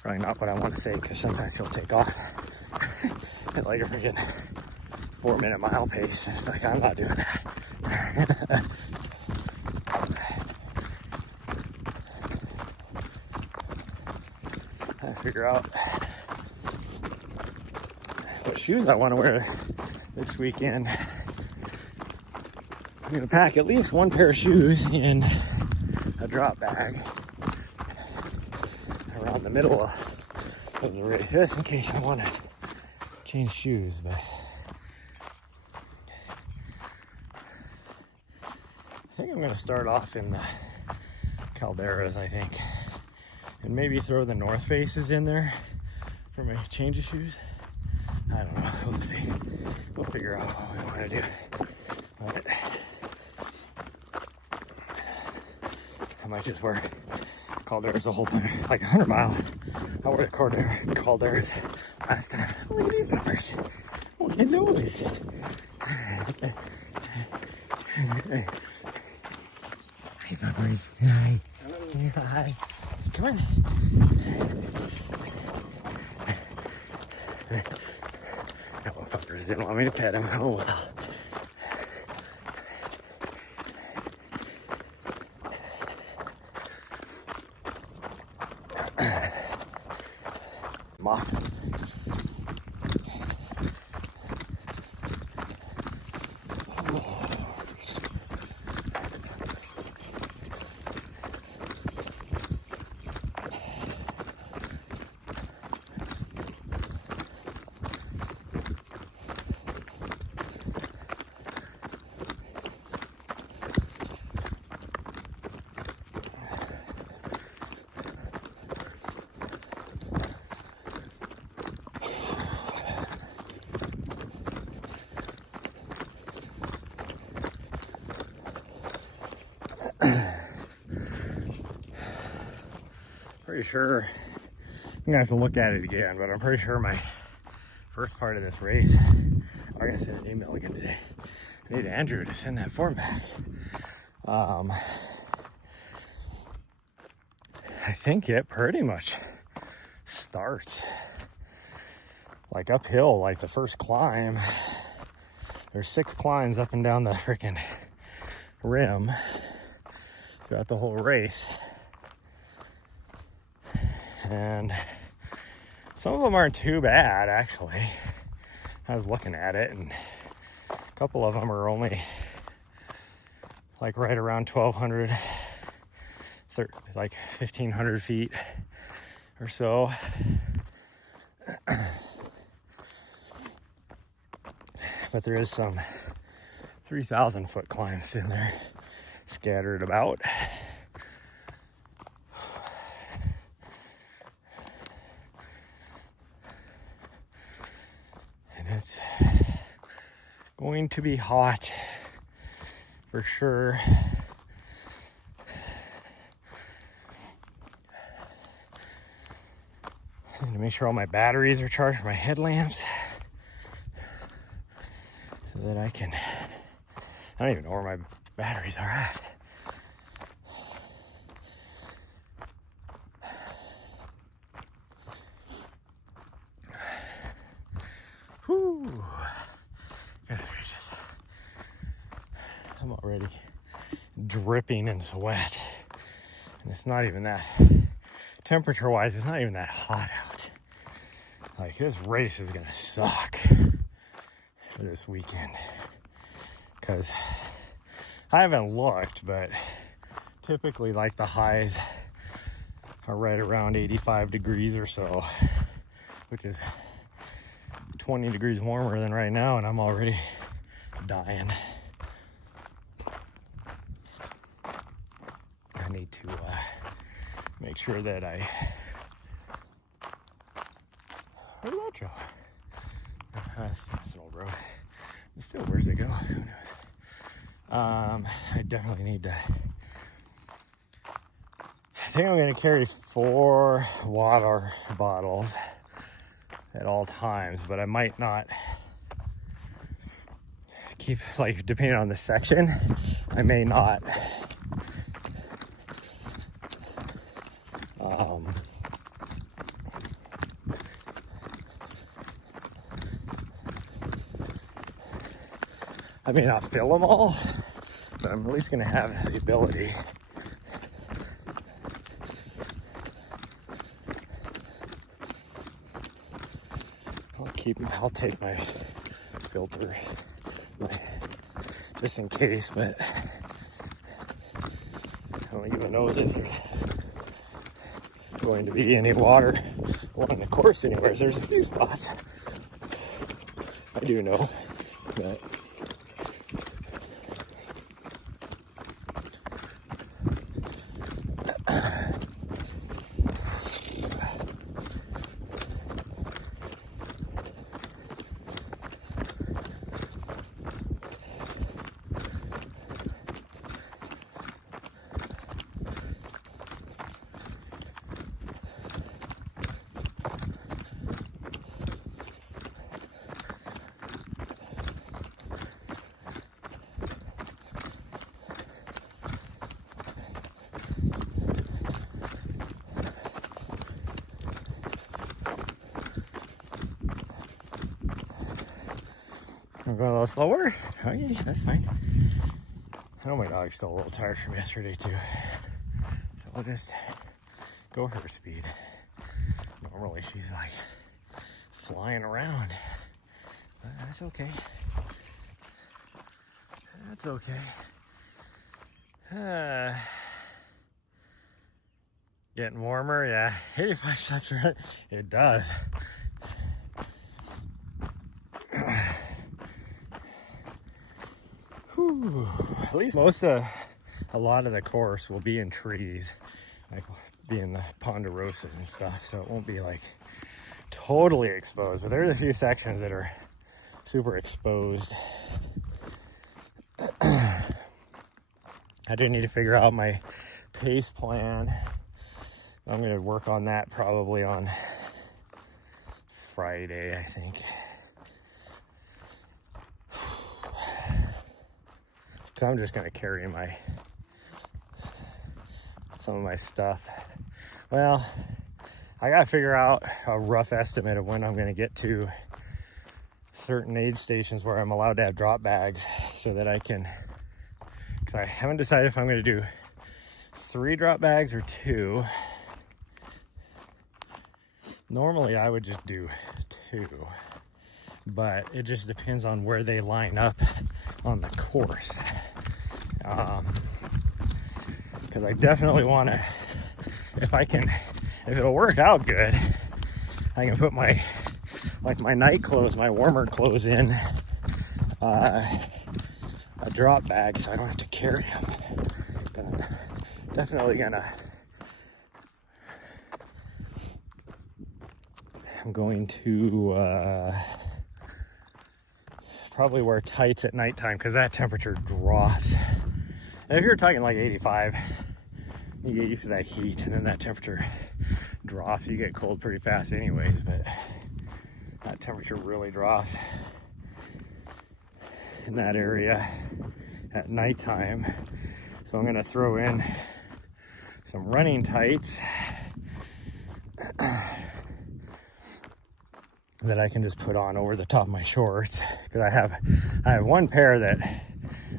probably not what I want to say, because sometimes she'll take off at like a freaking 4-minute mile pace. It's like, I'm not doing that. I figure out what shoes I want to wear this weekend. I'm gonna pack at least one pair of shoes in a drop bag around the middle of the race, just in case I want to change shoes. But I think I'm gonna start off in the Calderas, I think, and maybe throw the North Faces in there for my change of shoes. I don't know, we'll see. We'll figure out what we want to do. But I might just wear Calderas the whole time, like 100 miles. I wore the Calderas last time. Look at these peppers. Look at those. Hi, peppers. Hi. Hi. Come on. No, peppers didn't want me to pet him. Oh well. Moth. Pretty sure I'm gonna have to look at it again, but I'm pretty sure my first part of this race, I gotta send an email again today. I need Andrew to send that form back. I think it pretty much starts like uphill, like the first climb. There's 6 climbs up and down the freaking rim throughout the whole race. And some of them aren't too bad, actually. I was looking at it, and a couple of them are only like right around 1,200, like 1,500 feet or so. But there is some 3,000 foot climbs in there scattered about. And it's going to be hot for sure. I need to make sure all my batteries are charged for my headlamps so that I don't even know where my batteries are at. Whew. Goodness gracious. I'm already dripping in sweat. And it's not even that, temperature-wise, it's not even that hot out. Like, this race is gonna suck for this weekend. Because I haven't looked, but typically, like, the highs are right around 85 degrees or so, which is 20 degrees warmer than right now, and I'm already dying. I need to make sure that where did that go? That's an old road. Still, where's it go? Who knows? I definitely need to. I think I'm gonna carry 4 water bottles at all times, but I might not keep, like, depending on the section, I may not I may not fill them all, but I'm at least gonna have the ability. I'll take my filter just in case, but I don't even know if there's going to be any water along the course anywhere. There's a few spots I do know that I'm going a little slower. Okay, that's fine. I know my dog's still a little tired from yesterday too, so I'll just go her speed. Normally she's like flying around, but that's okay. That's okay. Getting warmer, yeah. 85, that's right. It does. Whew. At least a lot of the course will be in trees, like be in the ponderosas and stuff, so it won't be like totally exposed, but there's a few sections that are super exposed. I do need to figure out my pace plan. I'm going to work on that probably on Friday, I think. So I'm just going to carry some of my stuff. Well, I gotta figure out a rough estimate of when I'm gonna get to certain aid stations where I'm allowed to have drop bags so that I can, because I haven't decided if I'm gonna do 3 drop bags or 2. Normally I would just do 2, but it just depends on where they line up on the course. Because I definitely want to, if it'll work out good, I can put my night clothes, my warmer clothes in a drop bag so I don't have to carry them. But I'm definitely I'm going to probably wear tights at nighttime because that temperature drops. And if you're talking like 85, you get used to that heat, and then that temperature drops. You get cold pretty fast anyways, but that temperature really drops in that area at nighttime. So I'm gonna throw in some running tights that I can just put on over the top of my shorts, because I have one pair that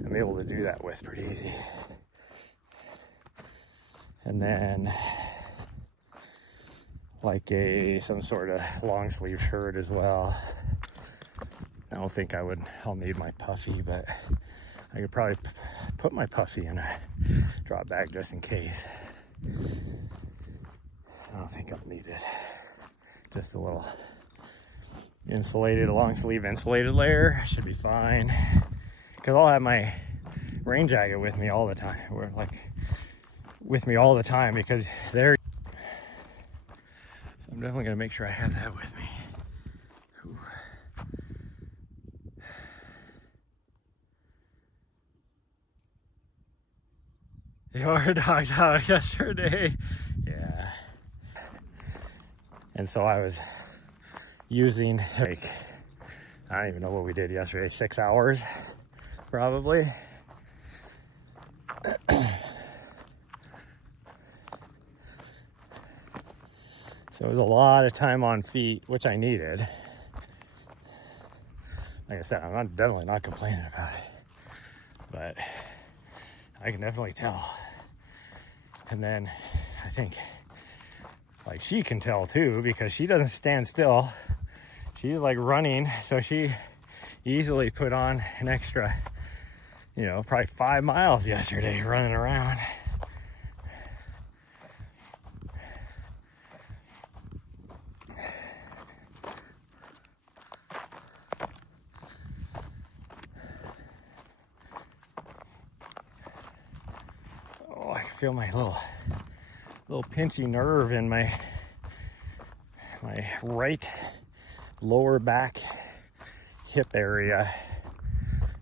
I'm able to do that with pretty easy. And then like some sort of long sleeve shirt as well. I don't think I'll need my puffy, but I could probably put my puffy in a drop bag just in case. I don't think I'll need it. Just a little insulated, long sleeve insulated layer should be fine. Because I'll have my rain jacket with me all the time. Because there. So I'm definitely gonna make sure I have that with me. Whew. Your dog's out yesterday. Yeah. And so I was using, like, I don't even know what we did yesterday, 6 hours probably. So it was a lot of time on feet, which I needed. Like I said, I'm definitely not complaining about it, but I can definitely tell. And then I think, like, she can tell too, because she doesn't stand still. She's like running, so she easily put on an extra, probably 5 miles yesterday running around. Oh, I can feel my little pinchy nerve in my right lower back hip area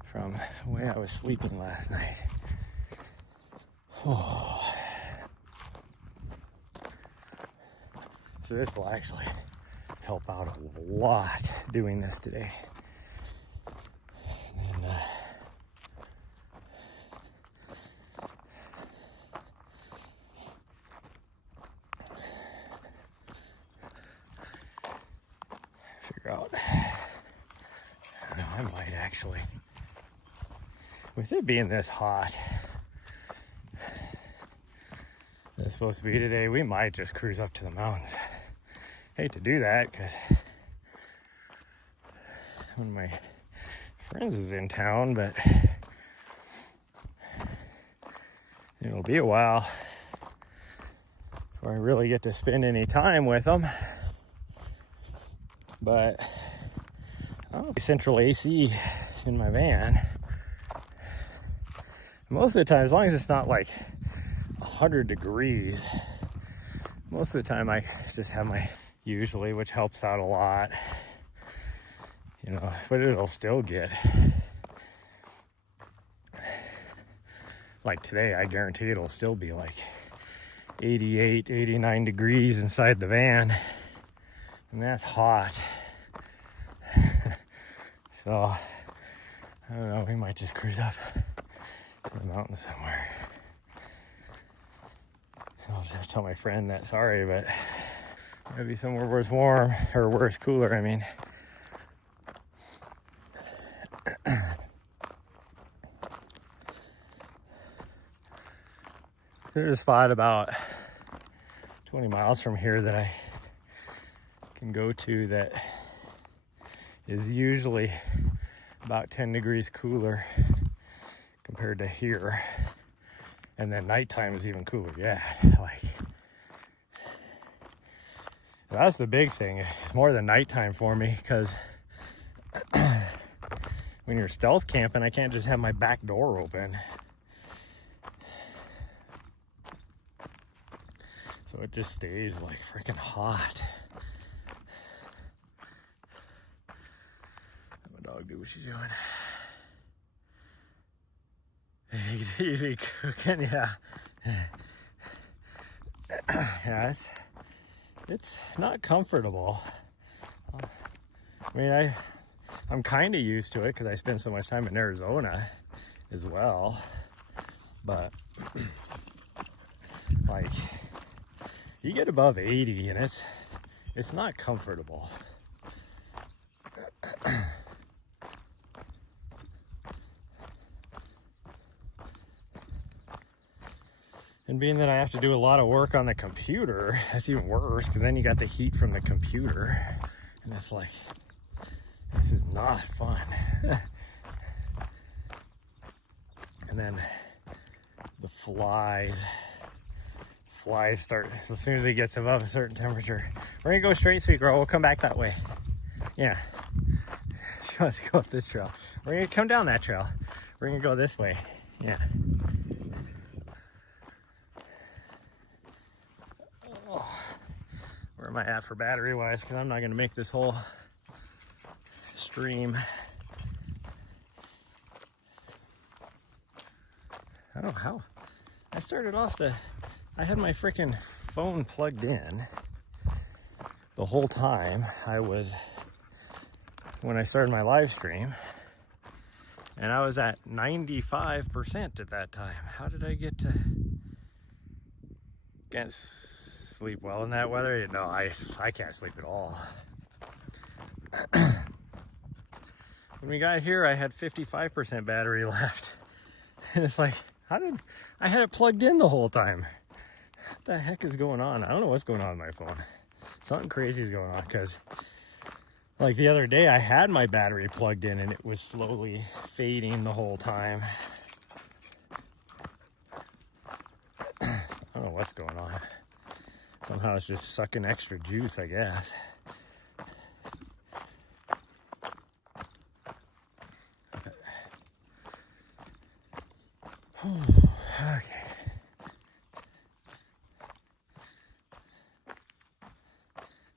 from the way I was sleeping last night. Oh. So this will actually help out a lot doing this today. And then, figure out, I don't know, I might actually, with it being this hot that it's supposed to be today, we might just cruise up to the mountains. Hate to do that because one of my friends is in town, but it'll be a while before I really get to spend any time with them. But I'll be central AC in my van. Most of the time, as long as it's not like 100 degrees, most of the time I just have my usually, which helps out a lot, but it'll still get, like today, I guarantee it'll still be like 88, 89 degrees inside the van, and that's hot. So I don't know, we might just cruise up to the mountain somewhere. I'll just have to tell my friend that, sorry, but Maybe somewhere where it's warm, or where it's cooler, I mean. There's a spot about 20 miles from here that I can go to that is usually about 10 degrees cooler compared to here. And then nighttime is even cooler. Yeah, like, that's the big thing. It's more than nighttime for me, because when you're stealth camping, I can't just have my back door open. So it just stays like freaking hot. Let my dog do what she's doing. You be cooking, yeah. Yeah, it's not comfortable. I mean, I'm kind of used to it because I spend so much time in Arizona as well. But like, you get above 80 and it's not comfortable. And being that I have to do a lot of work on the computer, that's even worse, because then you got the heat from the computer. And it's like, this is not fun. And then the flies start, as soon as it gets above a certain temperature. We're gonna go straight, sweet girl. We'll come back that way. Yeah. She wants to go up this trail. We're gonna come down that trail. We're gonna go this way. Yeah. Where am I at for battery wise? Because I'm not going to make this whole stream. I don't know how. I started off I had my freaking phone plugged in the whole time when I started my live stream. And I was at 95% at that time. How did I can't sleep well in that weather? No, I can't sleep at all. When we got here, I had 55% battery left. And it's like, I had it plugged in the whole time. What the heck is going on? I don't know what's going on with my phone. Something crazy is going on, because like the other day I had my battery plugged in and it was slowly fading the whole time. I don't know what's going on. Somehow it's just sucking extra juice, I guess. Okay.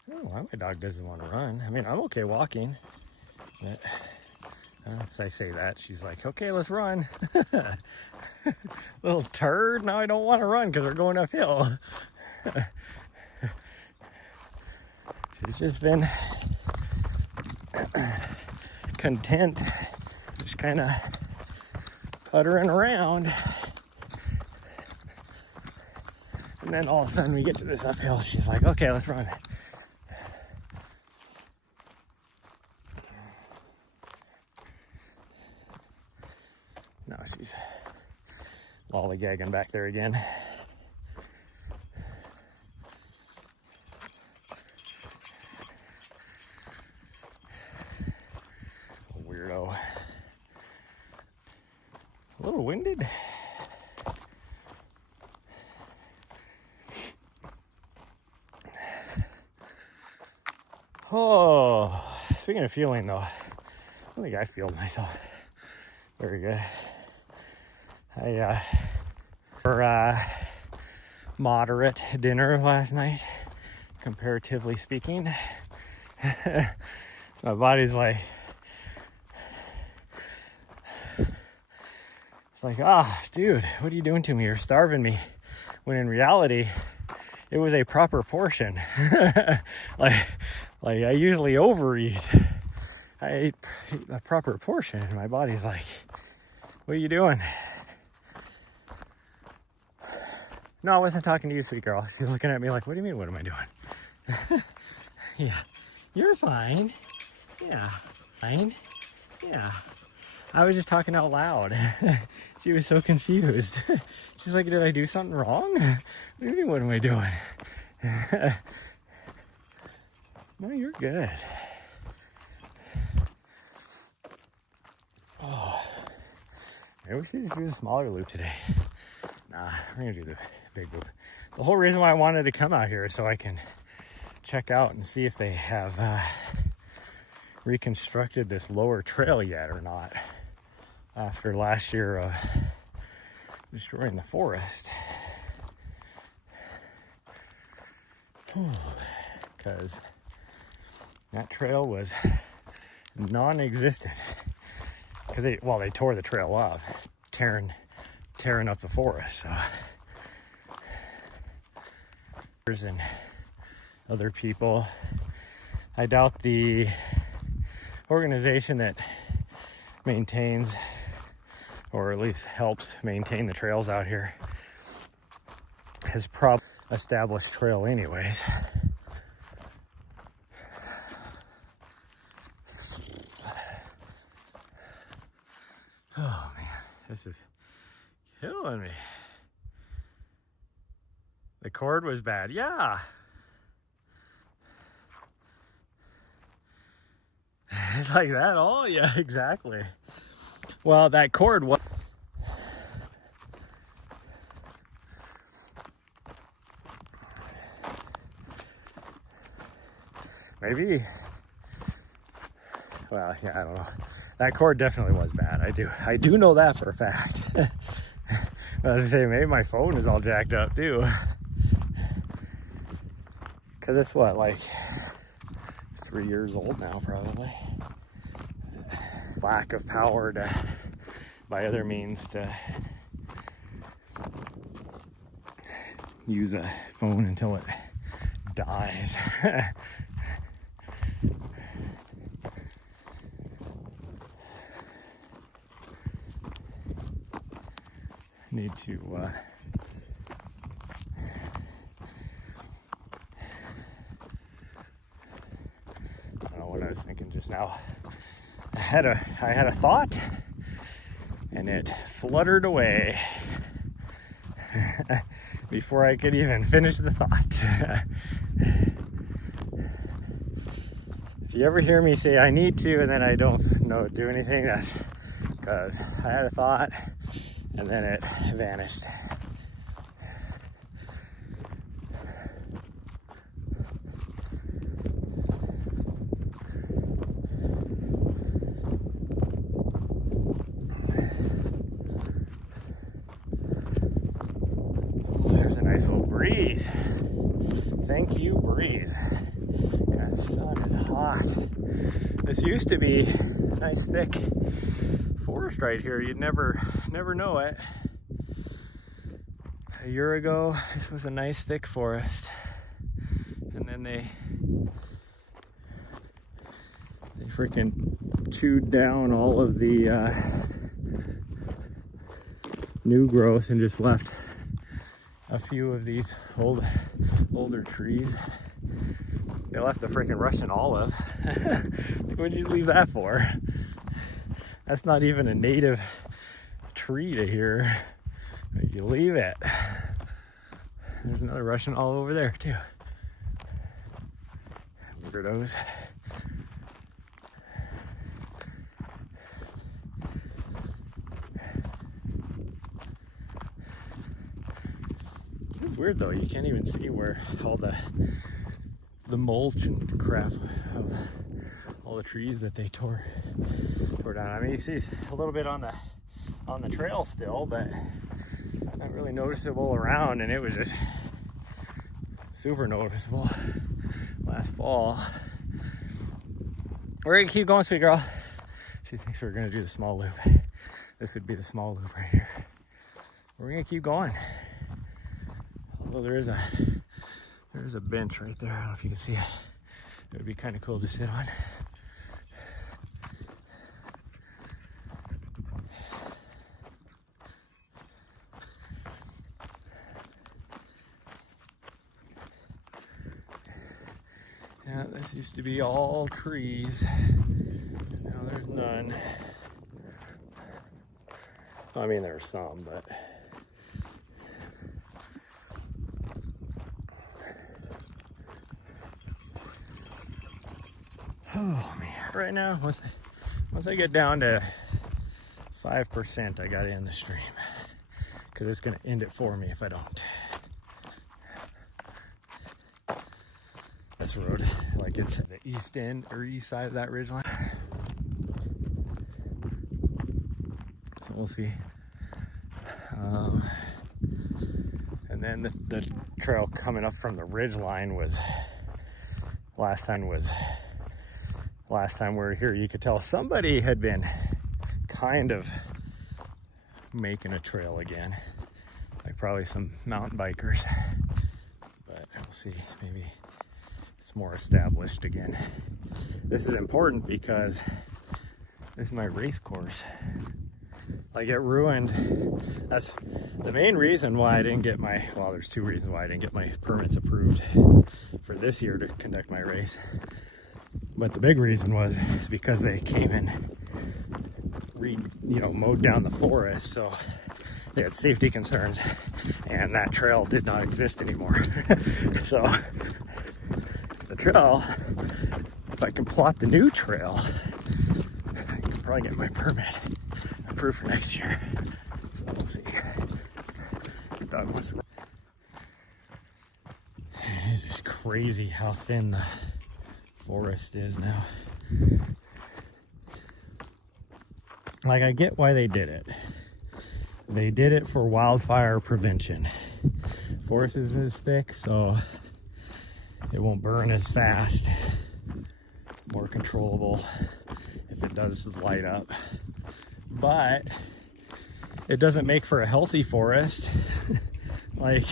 I don't know why my dog doesn't want to run. I mean, I'm okay walking. But as I say that, she's like, okay, let's run. Little turd. Now I don't want to run because we're going uphill. She's just been content, just kind of puttering around. And then all of a sudden we get to this uphill. She's like, okay, let's run. Now she's lollygagging back there again. Weirdo. A little winded. Oh, speaking of feeling though, I don't think I feel myself very good. For moderate dinner last night, comparatively speaking. So my body's like, it's like, dude, what are you doing to me? You're starving me. When in reality, it was a proper portion. Like I usually overeat. I ate a proper portion, and my body's like, what are you doing? No, I wasn't talking to you, sweet girl. She's looking at me like, what do you mean, what am I doing? Yeah, you're fine. Yeah, fine. Yeah. I was just talking out loud. She was so confused. She's like, did I do something wrong? What do you mean, what am I doing? No, you're good. Oh, maybe we should just do the smaller loop today. Nah, we're gonna do the big loop. The whole reason why I wanted to come out here is so I can check out and see if they have reconstructed this lower trail yet or not after last year destroying the forest. Because that trail was non-existent. Because they tore the trail up, tearing up the forest. So, and other people, I doubt the organization that maintains, or at least helps maintain the trails out here, has probably established trail anyways. Oh man, this is killing me. The cord was bad. Yeah. It's like that. Oh yeah, exactly. Well, that cord was maybe, well, yeah, I don't know. That cord definitely was bad. I do know that for a fact. As I say, maybe my phone is all jacked up too. Cause it's what, like 3 years old now, probably. Lack of power to, by other means, to use a phone until it dies. Need to I don't know what I was thinking just now. I had a thought and it fluttered away before I could even finish the thought. If you ever hear me say I need to and then I don't do anything, that's because I had a thought and then it vanished. There's a nice little breeze. Thank you, breeze. God, the sun is hot. This used to be a nice thick forest right here. You'd never know it. A year ago, this was a nice thick forest, and then they freaking chewed down all of the new growth and just left a few of these older trees. They left the freaking Russian olive. What'd you leave that for? That's not even a native tree to here. But you leave it. There's another Russian olive over there too. Weirdos. It's weird though, you can't even see where all the mulch and crap of all the trees that they tore down. I mean, you see a little bit on the trail still, but it's not really noticeable around, and it was just super noticeable last fall. We're gonna keep going, sweet girl. She thinks we're gonna do the small loop. This would be the small loop right here. We're gonna keep going. Although there's a bench right there. I don't know if you can see it. It would be kind of cool to sit on. Yeah, this used to be all trees. Now there's none. I mean, there's some, but oh man! Right now, once I get down to 5%, I gotta end the stream because it's gonna end it for me if I don't. This road, like it's at the east end or east side of that ridgeline. So we'll see. And then the trail coming up from the ridgeline was last time we were here. You could tell somebody had been kind of making a trail again, like probably some mountain bikers. But we'll see. Maybe it's more established again. This is important because this is my race course. Like it ruined, that's the main reason why I didn't get my, well, there's two reasons why I didn't get my permits approved for this year to conduct my race. But the big reason is because they came and mowed down the forest, so they had safety concerns, and that trail did not exist anymore. So the trail, if I can plot the new trail, I can probably get my permit approved for next year. So we'll see. Dog wants to... It's just crazy how thin the forest is now. Like, I get why they did it. They did it for wildfire prevention. Forest isn't as thick, so it won't burn as fast. More controllable if it does light up. But it doesn't make for a healthy forest. Like,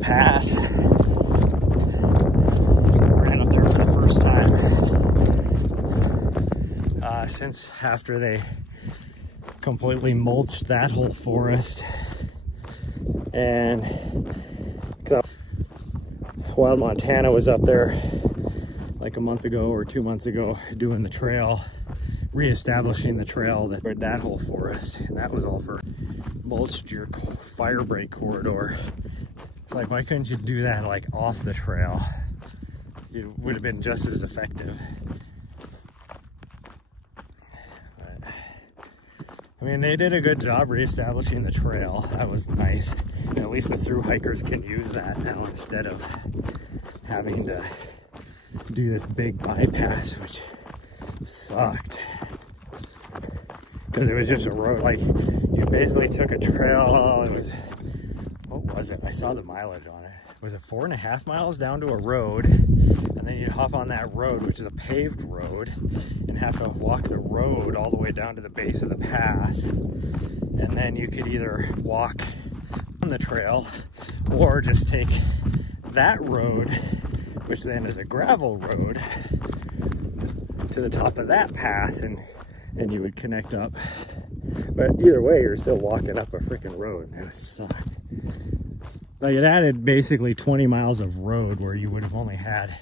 pass. Ran up there for the first time since after they completely mulched that whole forest. And Wild Montana was up there like a month ago or 2 months ago doing the trail, reestablishing the trail that whole forest, and that was all for mulched your fire break corridor. Like, why couldn't you do that like off the trail? It would have been just as effective. But, I mean, they did a good job reestablishing the trail. That was nice. And at least the thru hikers can use that now instead of having to do this big bypass, which sucked. Because it was just a road, like, you basically took a trail. It was, what was it? I saw the mileage on it. Was it 4.5 miles down to a road, and then you'd hop on that road, which is a paved road, and have to walk the road all the way down to the base of the pass, and then you could either walk on the trail or just take that road, which then is a gravel road, to the top of that pass, and you would connect up. But either way, you're still walking up a freaking road. It sucked. Like, it added basically 20 miles of road where you would have only had,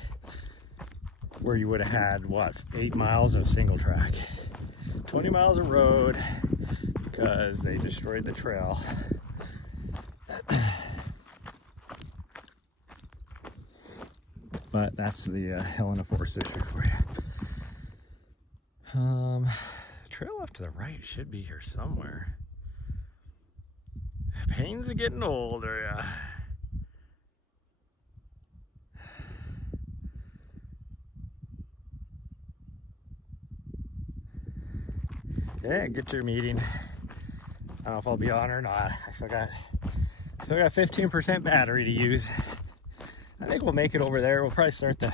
what, 8 miles of single track. 20 miles of road because they destroyed the trail. But that's the Helena Forest issue for you. The trail off to the right should be here somewhere. Pains of getting older, yeah. Yeah, get your meeting. I don't know if I'll be on or not. I still got 15% battery to use. I think we'll make it over there. We'll probably start the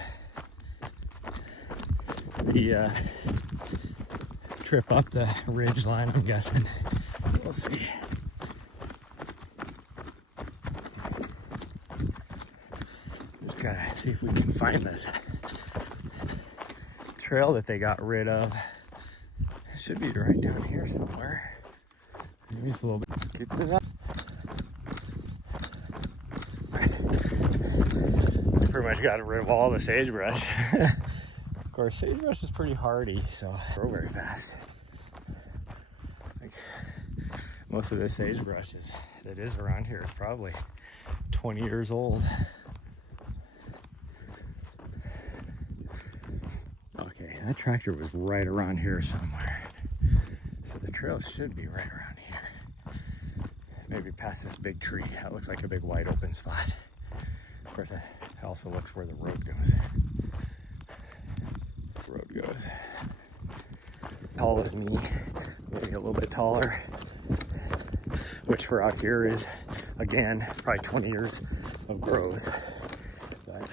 trip up the ridge line, I'm guessing. We'll see. Just gotta see if we can find this trail that they got rid of. It should be right down here somewhere. Maybe it's a little bit. Keep it up. Pretty much got rid of all the sagebrush. Of course, sagebrush is pretty hardy, so grow very fast. Like most of this sagebrush that is around here is probably 20 years old. Okay, that tractor was right around here somewhere. So the trail should be right around here. Maybe past this big tree. That looks like a big wide open spot. Of course, it also looks where the road goes. Tall as me, maybe a little bit taller, which for out here is, again, probably 20 years of growth. But,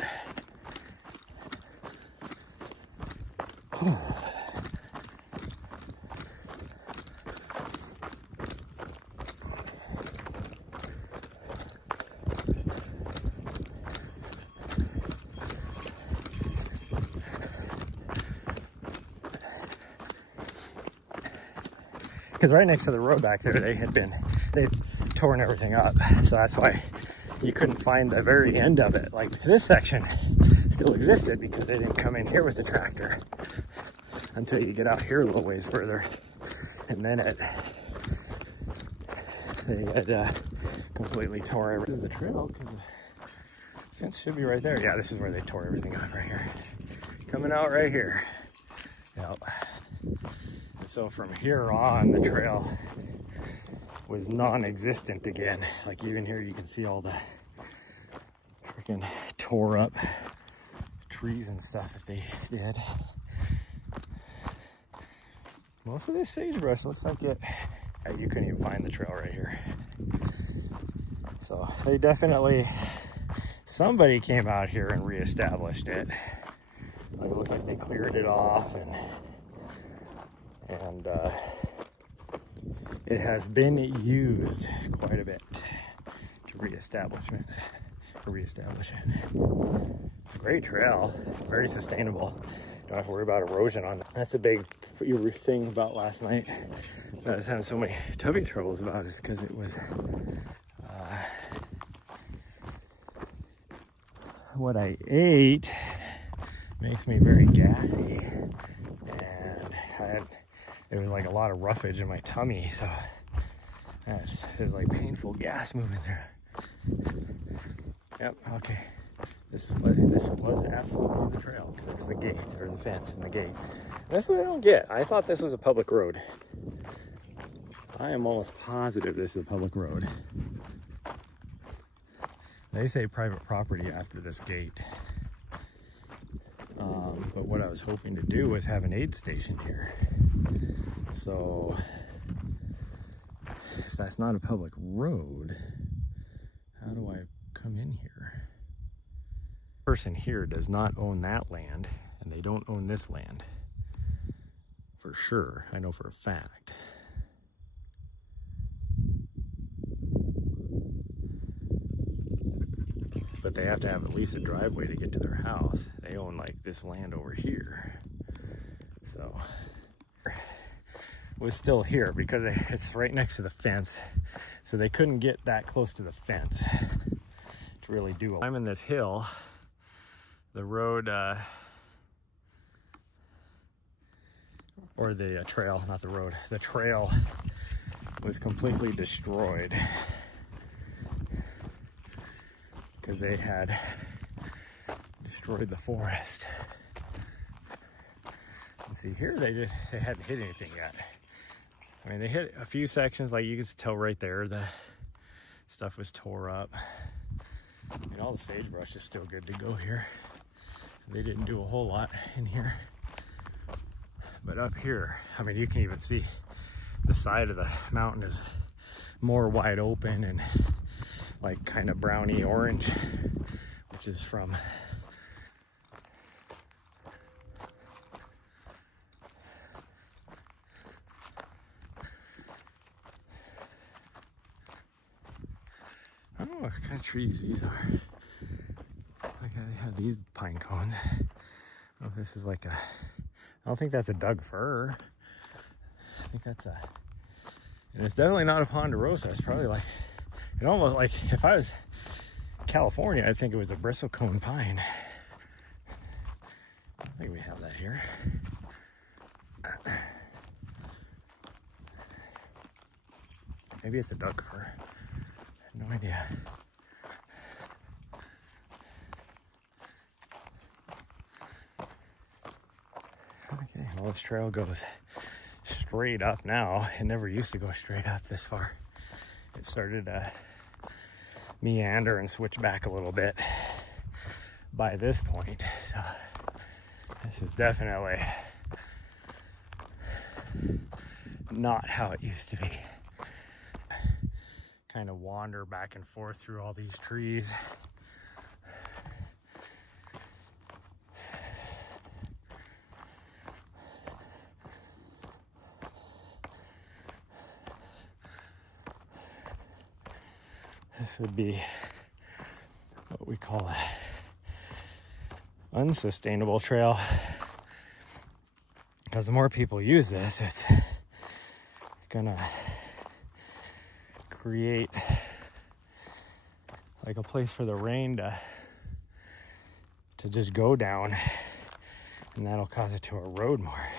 because right next to the road back there, they'd torn everything up. So that's why you couldn't find the very end of it. Like this section still existed because they didn't come in here with the tractor until you get out here a little ways further. And then they had completely tore everything. This is the trail, because the fence should be right there. Yeah, this is where they tore everything off right here. Coming out right here. Yep. So from here on, the trail was non-existent again. Like even here, you can see all the freaking tore up trees and stuff that they did. Most of this sagebrush looks like it. You couldn't even find the trail right here. So they definitely, somebody came out here and reestablished it. Like it looks like they cleared it off and it has been used quite a bit to reestablish it. It's a great trail. It's very sustainable. Don't have to worry about erosion on it. That's the big thing about last night that I was having so many tummy troubles about, is because it was what I ate makes me very gassy, and it was like a lot of roughage in my tummy, so it was like painful gas moving through. Yep, okay. This was absolutely the trail. There's the gate, or the fence and the gate. That's what I don't get. I thought this was a public road. I am almost positive this is a public road. They say private property after this gate. But what I was hoping to do was have an aid station here. So if that's not a public road, how do I come in here? The person here does not own that land, and they don't own this land. For sure, I know for a fact. But they have to have at least a driveway to get to their house. They own like this land over here. So it was still here because it's right next to the fence. So they couldn't get that close to the fence to really do it. I'm in this hill. The road, or the trail, not the road. The trail was completely destroyed because they had destroyed the forest. And see here, they hadn't hit anything yet. I mean, they hit a few sections, like you can tell right there, the stuff was tore up. I mean, all the sagebrush is still good to go here. So they didn't do a whole lot in here. But up here, I mean, you can even see the side of the mountain is more wide open and like kind of browny orange, which is from I don't know what kind of trees these are. Like they have these pine cones. I don't know if this is like I don't think that's a Doug fir. I think that's and it's definitely not a ponderosa. It's probably like, it almost like if I was California, I'd think it was a bristlecone pine. I don't think we have that here. Maybe it's a Doug fir. I have no idea. Okay, well, this trail goes straight up now. It never used to go straight up this far. It started to meander and switch back a little bit by this point. So this is definitely not how it used to be. Kind of wander back and forth through all these trees. This would be what we call a unsustainable trail, because the more people use this, it's gonna create like a place for the rain to just go down, and that'll cause it to erode more.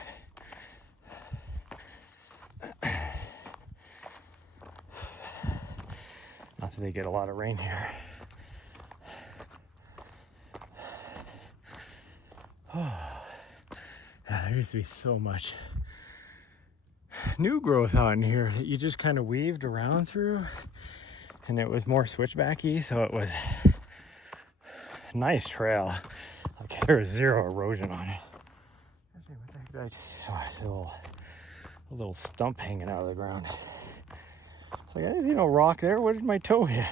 Not that they get a lot of rain here. Oh, there used to be so much new growth on here that you just kind of weaved around through, and it was more switchbacky, so it was a nice trail. Like, there was zero erosion on it. Oh, it's a little stump hanging out of the ground. It's like, I didn't see no rock there. Where did my toe hit?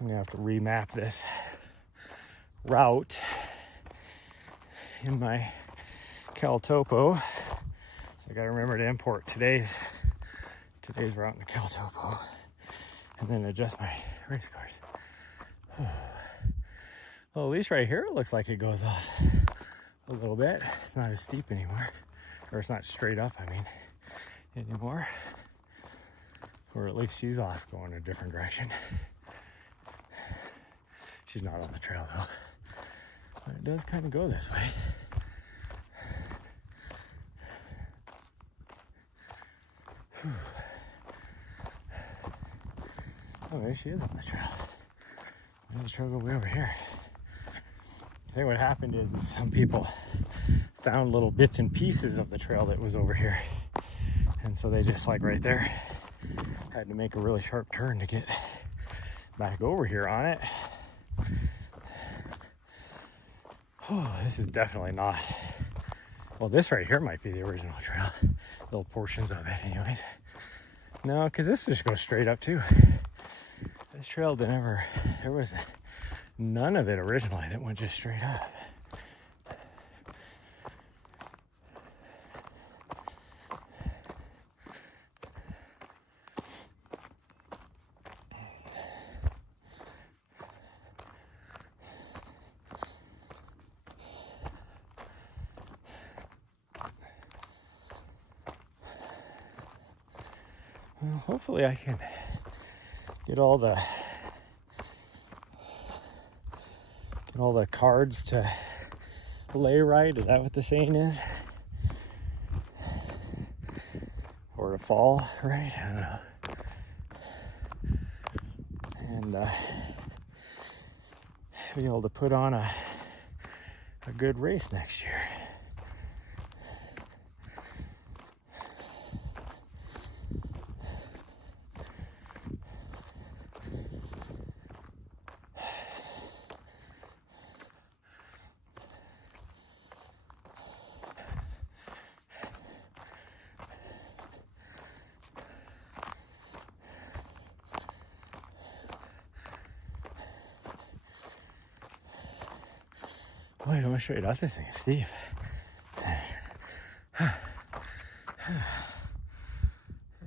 I'm gonna have to remap this route in my CalTopo. So I gotta remember to import today's route into CalTopo, and then adjust my race cars. Well, at least right here it looks like it goes off a little bit. It's not as steep anymore, or it's not straight up, I mean, anymore. Or at least she's off going a different direction. She's not on the trail though, but it does kind of go this way. Whew. Oh, there she is on the trail. Why does the trail go way over here? I think what happened is some people found little bits and pieces of the trail that was over here, and so they just, like right there, had to make a really sharp turn to get back over here on it. Oh, this is definitely not, well, this right here might be the original trail, little portions of it anyways. No, because this just goes straight up too. This trail there was none of it originally that went just straight up. Well, hopefully I can get all the cards to lay right. Is that what the saying is? Or to fall right? I don't know. And be able to put on a good race next year. Boy, I'm gonna show you that's this thing, Steve. It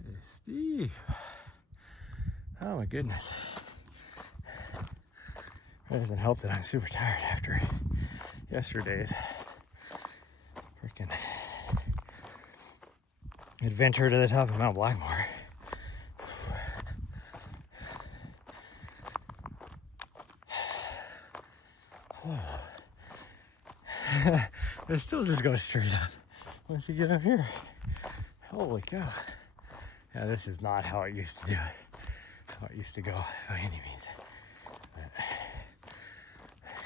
is Steve. Oh my goodness. It doesn't help that I'm super tired after yesterday's freaking adventure to the top of Mount Blackmore. It still just goes straight up once you get up here. Holy cow. Yeah, this is not how it used to do it. How it used to go by any means. But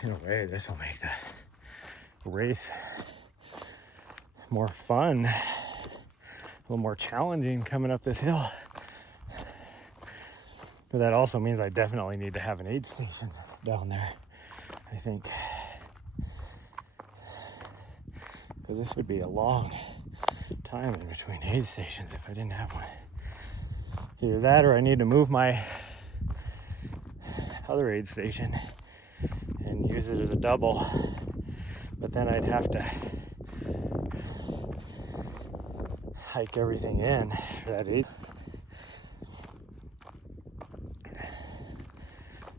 in a way, this will make the race more fun, a little more challenging coming up this hill. But that also means I definitely need to have an aid station down there, I think. Because this would be a long time in between aid stations if I didn't have one. Either that or I need to move my other aid station and use it as a double. But then I'd have to hike everything in for that aid.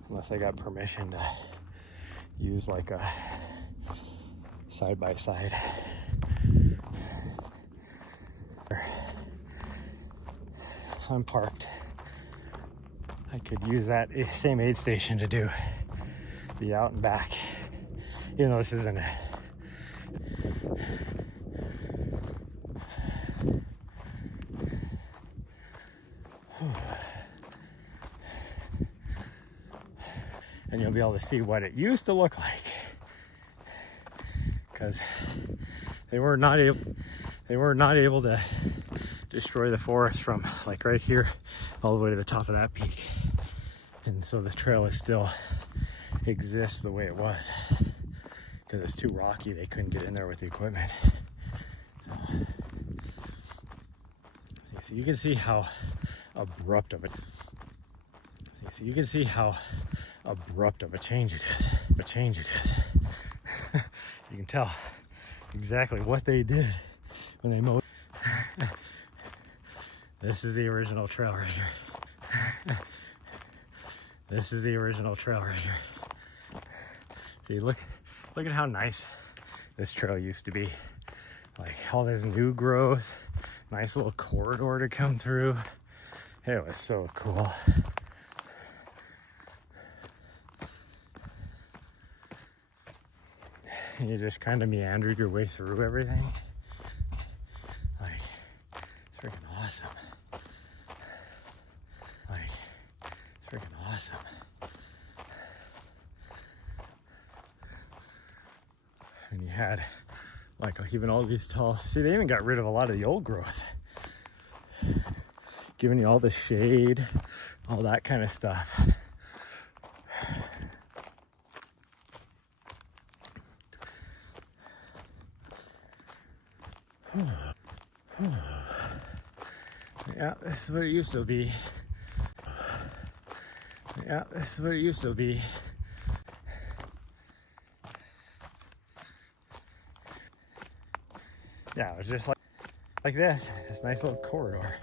Unless I got permission to use like a side-by-side. I'm parked. I could use that same aid station to do the out and back, even though this isn't a and you'll be able to see what it used to look like, because they were not able to destroy the forest from like right here all the way to the top of that peak, and so the trail is still exists the way it was because it's too rocky. They couldn't get in there with the equipment. So you can see how abrupt of it. So you can see how abrupt of a change it is. You can tell exactly what they did when they mowed. This is the original trail right here. This is the original trail right here. See, look at how nice this trail used to be. Like all this new growth, nice little corridor to come through. It was so cool. And you just kind of meandered your way through everything. Like, it's freaking awesome. Like, it's freaking awesome. And you had like even all these tall, see, they even got rid of a lot of the old growth, giving you all the shade, all that kind of stuff. Yeah, this is what it used to be. Yeah, this is what it used to be. Yeah, it was just like this nice little corridor.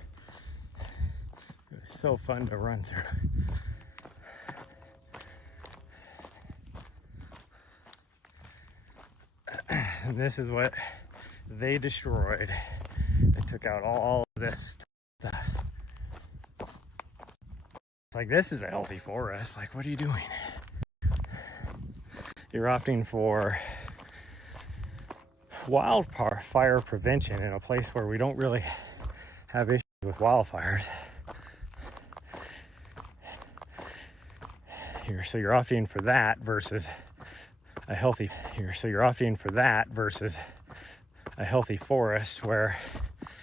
It was so fun to run through. And this is what they destroyed. They took out all of this stuff. It's like, this is a healthy forest. Like, what are you doing? You're opting for wildfire prevention in a place where we don't really have issues with wildfires. So you're opting for that versus a healthy forest where